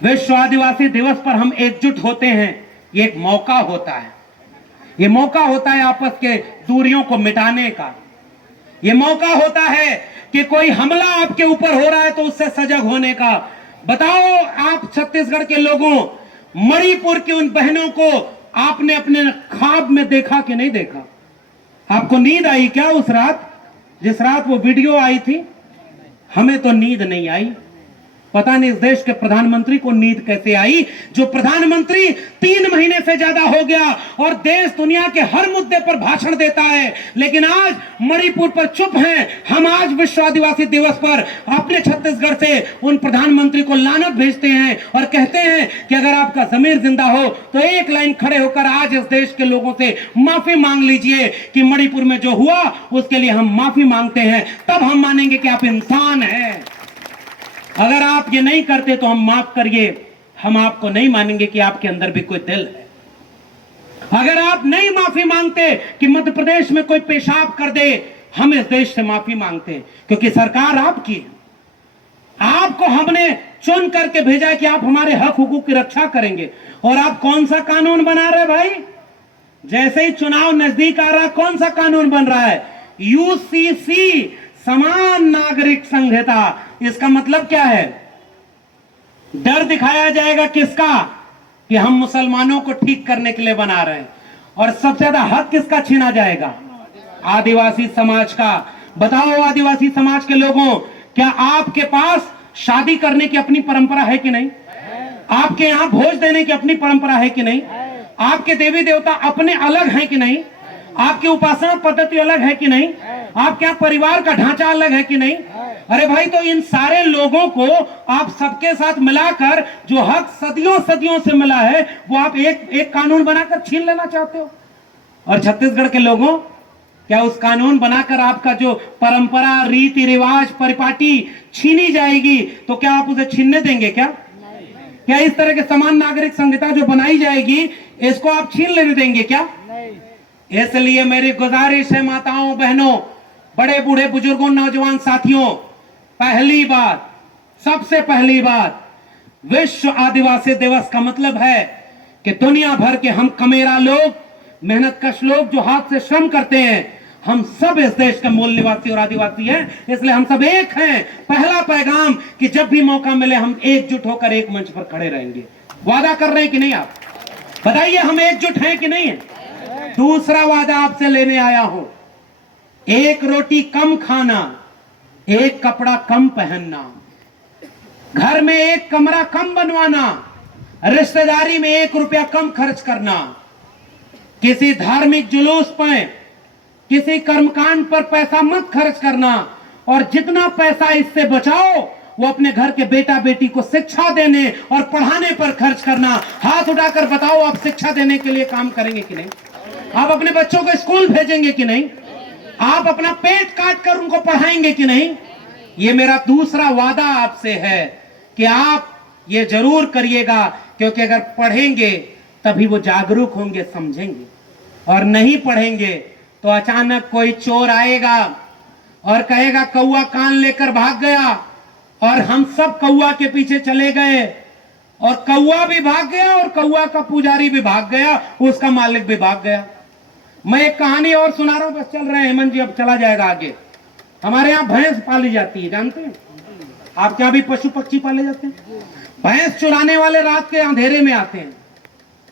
विश्व आदिवासी दिवस पर हम एकजुट होते हैं। ये एक मौका होता है, ये मौका होता है आपस के दूरियों को मिटाने का। ये मौका होता है कि कोई हमला आपके ऊपर हो रहा है तो उससे सजग होने का। बताओ आप छत्तीसगढ़ के लोगों, मणिपुर की उन बहनों को आपने अपने ख्वाब में देखा कि नहीं देखा? आपको नींद आई क्या उस रात, जिस रात वो वीडियो आई थी? हमें तो नींद नहीं आई। पता नहीं इस देश के प्रधानमंत्री को नींद कैसे आई, जो प्रधानमंत्री 3 महीने से ज्यादा हो गया और देश दुनिया के हर मुद्दे पर भाषण देता है, लेकिन आज मणिपुर पर चुप हैं। हम आज विश्व आदिवासी दिवस पर अपने छत्तीसगढ़ से उन प्रधानमंत्री को लानत भेजते हैं और कहते हैं कि अगर आपका जमीर जिंदा हो तो एक लाइन खड़े होकर आज इस देश के लोगों से माफी मांग लीजिए कि मणिपुर में जो हुआ उसके लिए हम माफी मांगते हैं, तब हम मानेंगे कि आप इंसान हैं। अगर आप ये नहीं करते तो हम माफ करिए, हम आपको नहीं मानेंगे कि आपके अंदर भी कोई दिल है। अगर आप नहीं माफी मांगते कि मध्य प्रदेश में कोई पेशाब कर दे, हम इस देश से माफी मांगते हैं क्योंकि सरकार आपकी है। आपको हमने चुन करके भेजा है कि आप हमारे हक हुकूक की रक्षा करेंगे। और आप कौन सा कानून बना रहे भाई? जैसे ही चुनाव नजदीक आ रहा, कौन सा कानून बन रहा है? यूसीसी, समान नागरिक संहिता। इसका मतलब क्या है? डर दिखाया जाएगा किसका? कि हम मुसलमानों को ठीक करने के लिए बना रहे हैं। और सबसे ज्यादा हक किसका छीना जाएगा? आदिवासी समाज का। बताओ आदिवासी समाज के लोगों, क्या आपके पास शादी करने की अपनी परंपरा है कि नहीं? आपके यहां भोज देने की अपनी परंपरा है कि नहीं? आपके देवी देवता अपने अलग हैं कि नहीं? आपकी उपासना पद्धति अलग है कि नहीं? आपके यहाँ परिवार का ढांचा अलग है कि नहीं? अरे भाई, तो इन सारे लोगों को आप सबके साथ मिलाकर जो हक सदियों सदियों से मिला है वो आप एक कानून बनाकर छीन लेना चाहते हो। और छत्तीसगढ़ के लोगों, क्या उस कानून बनाकर आपका जो परंपरा, रीति रिवाज, परिपाटी छीनी जाएगी तो क्या आप उसे छीनने देंगे? क्या इस तरह के समान नागरिक संहिता जो बनाई जाएगी इसको आप छीन लेने देंगे क्या? इसलिए मेरी गुजारिश है माताओं बहनों, बड़े बूढ़े बुजुर्गों, नौजवान साथियों, पहली बात, सबसे पहली बात, विश्व आदिवासी दिवस का मतलब है कि दुनिया भर के हम कमेरा लोग, मेहनत कश लोग जो हाथ से श्रम करते हैं, हम सब इस देश के मूल निवासी और आदिवासी हैं, इसलिए हम सब एक हैं। पहला पैगाम कि जब भी मौका मिले हम एकजुट होकर एक मंच पर खड़े रहेंगे। वादा कर रहे हैं कि नहीं? आप बताइए, हम एकजुट हैं कि नहीं है? दूसरा वादा आपसे लेने आया हूं, एक रोटी कम खाना, एक कपड़ा कम पहनना, घर में एक कमरा कम बनवाना, रिश्तेदारी में 1 रुपया कम खर्च करना, किसी धार्मिक जुलूस पर, किसी कर्मकांड पर पैसा मत खर्च करना, और जितना पैसा इससे बचाओ वो अपने घर के बेटा बेटी को शिक्षा देने और पढ़ाने पर खर्च करना। हाथ उठाकर बताओ, आप शिक्षा देने के लिए काम करेंगे कि नहीं? आप अपने बच्चों को स्कूल भेजेंगे कि नहीं? आप अपना पेट काट कर उनको पढ़ाएंगे कि नहीं? ये मेरा दूसरा वादा आपसे है कि आप ये जरूर करिएगा, क्योंकि अगर पढ़ेंगे तभी वो जागरूक होंगे, समझेंगे। और नहीं पढ़ेंगे तो अचानक कोई चोर आएगा और कहेगा कौआ कान लेकर भाग गया, और हम सब कौआ के पीछे चले गए, और कौआ भी भाग गया और कौआ का पुजारी भी भाग गया, उसका मालिक भी भाग गया। मैं एक कहानी और सुना रहा हूं, बस चल रहे हैं हेमंत जी, अब चला जाएगा आगे। हमारे यहाँ भैंस पाली जाती है, जानते हैं? आपके यहाँ भी पशु पक्षी पाले जाते हैं? भैंस चुराने वाले रात के अंधेरे में आते हैं।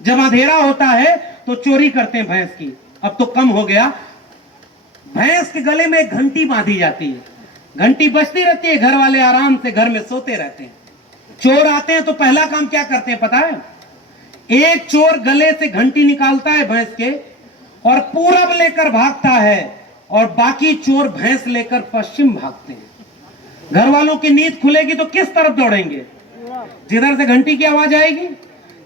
जब अंधेरा होता है तो चोरी करते हैं भैंस की। अब तो कम हो गया। भैंस के गले में एक घंटी बांधी जाती है, घंटी बजती रहती है, घर वाले आराम से घर में सोते रहते हैं। चोर आते हैं तो पहला काम क्या करते हैं पता है? एक चोर गले से घंटी निकालता है भैंस के और पूरब लेकर भागता है, और बाकी चोर भैंस लेकर पश्चिम भागते हैं। घर वालों की नींद खुलेगी तो किस तरफ दौड़ेंगे? जिधर से घंटी की आवाज आएगी।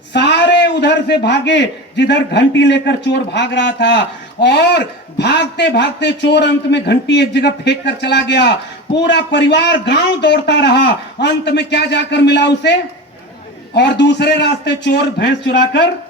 सारे उधर से भागे जिधर घंटी लेकर चोर भाग रहा था, और भागते भागते चोर अंत में घंटी एक जगह फेंक कर चला गया। पूरा परिवार गांव दौड़ता रहा, अंत में क्या जाकर मिला उसे? और दूसरे रास्ते चोर भैंस चुराकर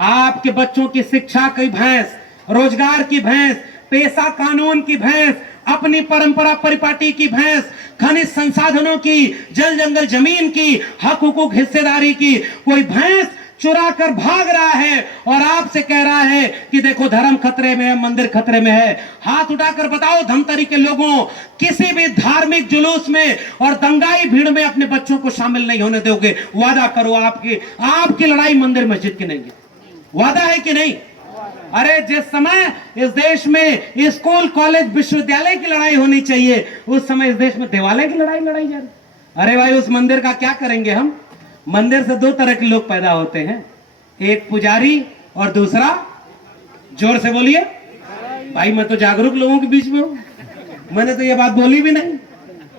आपके बच्चों की शिक्षा की भैंस, रोजगार की भैंस, पेशा कानून की भैंस, अपनी परंपरा परिपाटी की भैंस, खनिज संसाधनों की, जल जंगल जमीन की, हक हुकूक हिस्सेदारी की कोई भैंस चुरा कर भाग रहा है, और आपसे कह रहा है कि देखो धर्म खतरे में है, मंदिर खतरे में है। हाथ उठाकर बताओ धमतरी के लोगों, किसी भी धार्मिक जुलूस में और दंगाई भीड़ में अपने बच्चों को शामिल नहीं होने दोगे? वादा करो, आपकी लड़ाई मंदिर मस्जिद की नहीं है। वादा है कि नहीं? अरे जिस समय इस देश में स्कूल कॉलेज विश्वविद्यालय की लड़ाई होनी चाहिए, उस समय इस देश में देवालय की लड़ाई लड़ाई जा रही। अरे भाई, उस मंदिर का क्या करेंगे हम? मंदिर से दो तरह के लोग पैदा होते हैं, एक पुजारी और दूसरा, जोर से बोलिए भाई, मैं तो जागरूक लोगों के बीच में हूं। मैंने तो ये बात बोली भी नहीं।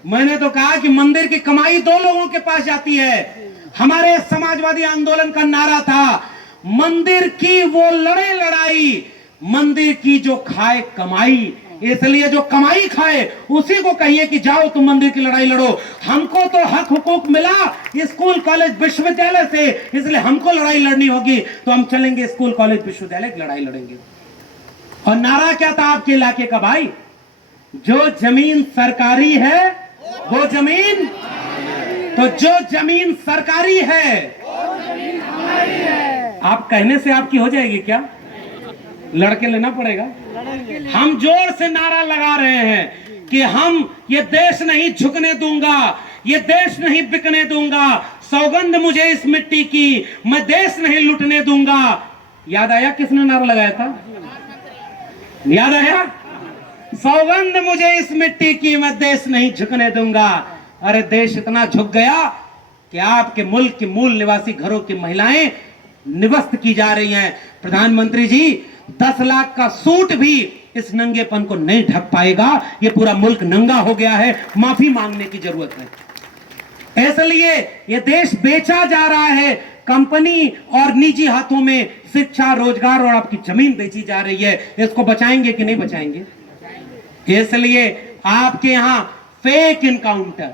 मैंने तो कहा कि मंदिर की कमाई दो लोगों के पास जाती है। हमारे समाजवादी आंदोलन का नारा था, मंदिर की वो लड़े लड़ाई, मंदिर की जो खाए कमाई। इसलिए जो कमाई खाए उसी को कहिए कि जाओ तुम मंदिर की लड़ाई लड़ो। हमको तो हक हुकूक मिला स्कूल कॉलेज विश्वविद्यालय से, इसलिए हमको लड़ाई लड़नी होगी, तो हम चलेंगे स्कूल कॉलेज विश्वविद्यालय की लड़ाई लड़ेंगे। और नारा क्या था आपके इलाके का भाई? जो जमीन सरकारी है वो जमीन, तो जो जमीन सरकारी है आप कहने से आपकी हो जाएगी क्या? लड़के लेना पड़ेगा। हम जोर से नारा लगा रहे हैं कि हम ये देश नहीं झुकने दूंगा, ये देश नहीं बिकने दूंगा, सौगंध मुझे इस मिट्टी की, मैं देश नहीं लुटने दूंगा। याद आया किसने नारा लगाया था? याद आया? सौगंध मुझे इस मिट्टी की, मैं देश नहीं झुकने दूंगा। अरे देश इतना झुक गया कि आपके मुल्क के मूल निवासी घरों की महिलाएं निवस्त की जा रही हैं। प्रधानमंत्री जी, 10 लाख का सूट भी इस नंगेपन को नहीं ढक पाएगा। ये पूरा मुल्क नंगा हो गया है, माफी मांगने की जरूरत है। इसलिए ये देश बेचा जा रहा है, कंपनी और निजी हाथों में शिक्षा, रोजगार और आपकी जमीन बेची जा रही है। इसको बचाएंगे कि नहीं बचाएंगे? इसलिए आपके यहां फेक इनकाउंटर,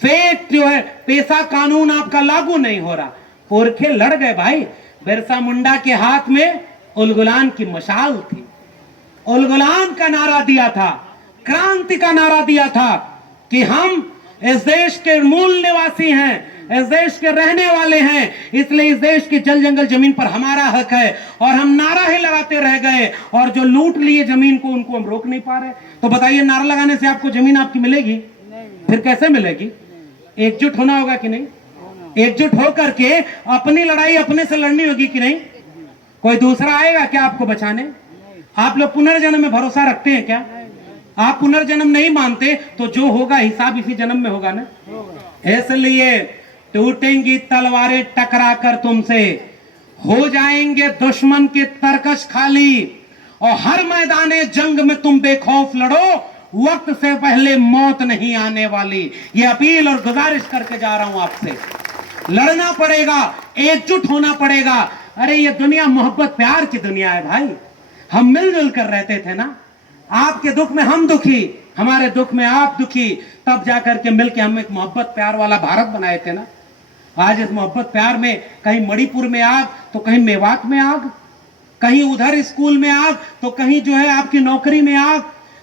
फेक जो है पेशा कानून आपका लागू नहीं हो रहा। पुरखे लड़ गए भाई। बिरसा मुंडा के हाथ में उलगुलान की मशाल थी, उलगुलान का नारा दिया था, क्रांति का नारा दिया था कि हम इस देश के मूल निवासी हैं, इस देश के रहने वाले हैं, इसलिए इस देश के जल जंगल जमीन पर हमारा हक है। और हम नारा ही लगाते रह गए, और जो लूट लिए जमीन को उनको हम रोक नहीं पा रहे। तो बताइए, नारा लगाने से आपको जमीन आपकी मिलेगी? फिर कैसे मिलेगी? एकजुट होना होगा कि नहीं? एकजुट होकर के अपनी लड़ाई अपने से लड़नी होगी कि नहीं? कोई दूसरा आएगा क्या आपको बचाने? आप लोग पुनर्जन्म में भरोसा रखते हैं क्या? आप पुनर्जन्म नहीं मानते तो जो होगा हिसाब इसी जन्म में होगा ना। इसलिए टूटेंगी तलवारें टकरा कर तुमसे, हो जाएंगे दुश्मन के तरकश खाली, और हर मैदाने जंग में तुम बेखौफ लड़ो, वक्त से पहले मौत नहीं आने वाली। ये अपील और गुजारिश करके जा रहा हूं आपसे। लड़ना पड़ेगा, एकजुट होना पड़ेगा। अरे ये दुनिया मोहब्बत प्यार की दुनिया है भाई। हम मिलजुल कर रहते थे ना, आपके दुख में हम दुखी, हमारे दुख में आप दुखी, तब जाकर के मिलके हम एक मोहब्बत प्यार वाला भारत बनाए थे ना। आज इस मोहब्बत प्यार में कहीं मणिपुर में आप तो कहीं मेवात में आग, कहीं उधर स्कूल में आग, तो कहीं जो है आपकी नौकरी में आग,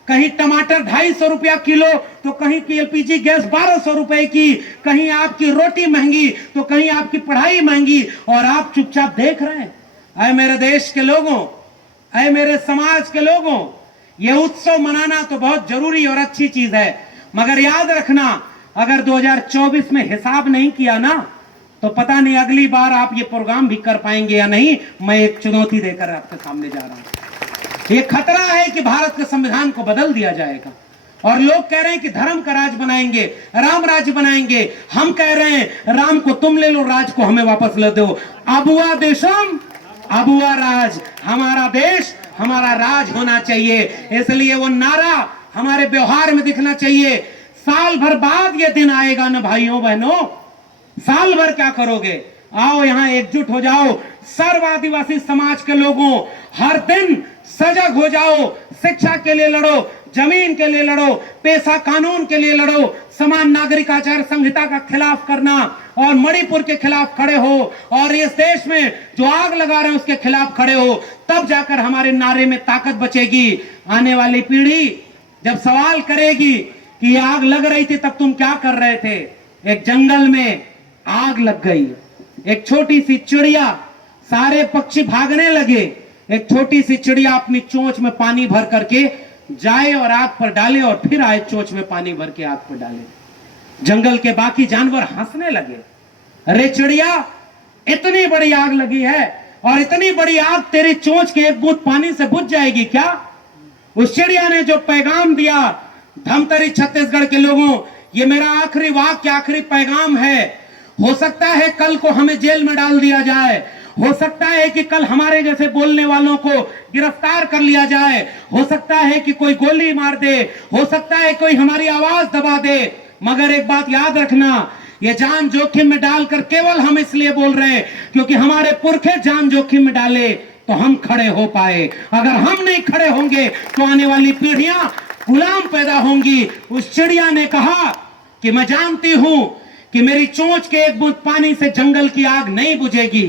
कहीं टमाटर 250 रुपया किलो, तो कहीं की एलपीजी गैस 1200 रुपए की, कहीं आपकी रोटी महंगी, तो कहीं आपकी पढ़ाई महंगी, और आप चुपचाप देख रहे हैं। अरे मेरे देश के लोगों, अरे मेरे समाज के लोगों, ये उत्सव मनाना तो बहुत जरूरी और अच्छी चीज है, मगर याद रखना अगर 2024 में हिसाब नहीं किया ना तो पता नहीं अगली बार आप ये प्रोग्राम भी कर पाएंगे या नहीं। मैं एक चुनौती देकर आपके सामने जा रहा हूं। ये खतरा है कि भारत के संविधान को बदल दिया जाएगा और लोग कह रहे हैं कि धर्म का राज बनाएंगे, राम राज्य बनाएंगे। हम कह रहे हैं राम को तुम ले लो, राज को हमें वापस ले दो। अबुआ देशम अबुआ राज, हमारा देश हमारा राज होना चाहिए। इसलिए वो नारा हमारे व्यवहार में दिखना चाहिए। साल भर बाद ये दिन आएगा ना भाइयों बहनों, साल भर क्या करोगे? आओ यहां एकजुट हो जाओ, सर्व आदिवासी समाज के लोगों, हर दिन सजग हो जाओ। शिक्षा के लिए लड़ो, जमीन के लिए लड़ो, पेशा कानून के लिए लड़ो, समान नागरिक आचार संहिता का खिलाफ करना और मणिपुर के खिलाफ खड़े हो, और इस देश में जो आग लगा रहे हैं उसके खिलाफ खड़े हो। तब जाकर हमारे नारे में ताकत बचेगी। आने वाली पीढ़ी जब सवाल करेगी कि आग लग रही थी तब तुम क्या कर रहे थे, एक जंगल में आग लग गई, एक छोटी सी चिड़िया, सारे पक्षी भागने लगे, एक छोटी सी चिड़िया अपनी चोंच में पानी भर करके जाए और आग पर डाले और फिर आए चोंच में पानी भर के आग पर डाले। जंगल के बाकी जानवर हंसने लगे, अरे चिड़िया इतनी बड़ी आग लगी है और इतनी बड़ी आग तेरी चोंच के एक बूंद पानी से बुझ जाएगी क्या? उस चिड़िया ने जो पैगाम दिया, धमतरी छत्तीसगढ़ के लोगों, ये मेरा आखिरी वाक्य, आखिरी पैगाम है। हो सकता है कल को हमें जेल में डाल दिया जाए, हो सकता है कि कल हमारे जैसे बोलने वालों को गिरफ्तार कर लिया जाए, हो सकता है कि कोई गोली मार दे, हो सकता है कोई हमारी आवाज दबा दे, मगर एक बात याद रखना, ये जान जोखिम में डालकर केवल हम इसलिए बोल रहे हैं क्योंकि हमारे पुरखे जान जोखिम में डाले तो हम खड़े हो पाए। अगर हम नहीं खड़े होंगे तो आने वाली पीढ़ियां गुलाम पैदा होंगी। उस चिड़िया ने कहा कि मैं जानती हूं कि मेरी चोंच के एक बूंद पानी से जंगल की आग नहीं बुझेगी,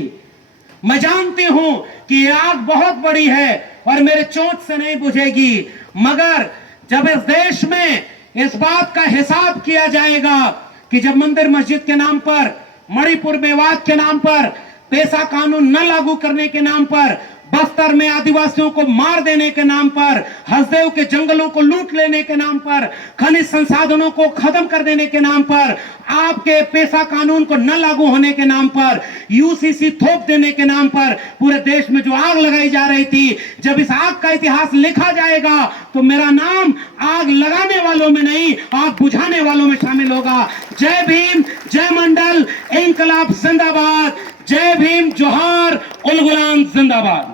मैं जानती हूं कि ये आग बहुत बड़ी है और मेरे चोंच से नहीं बुझेगी, मगर जब इस देश में इस बात का हिसाब किया जाएगा कि जब मंदिर मस्जिद के नाम पर, मणिपुर मेवात के नाम पर, पेशा कानून न लागू करने के नाम पर, बस्तर में आदिवासियों को मार देने के नाम पर, हसदेव के जंगलों को लूट लेने के नाम पर, खनिज संसाधनों को खत्म कर देने के नाम पर, आपके पेशा कानून को न लागू होने के नाम पर, यूसीसी थोप देने के नाम पर पूरे देश में जो आग लगाई जा रही थी, जब इस आग का इतिहास लिखा जाएगा तो मेरा नाम आग लगाने वालों में नहीं, आग बुझाने वालों में शामिल होगा। जय भीम, जय मंडल, इंकलाब जिंदाबाद, जय भीम, जोहार, उल गुलाम जिंदाबाद।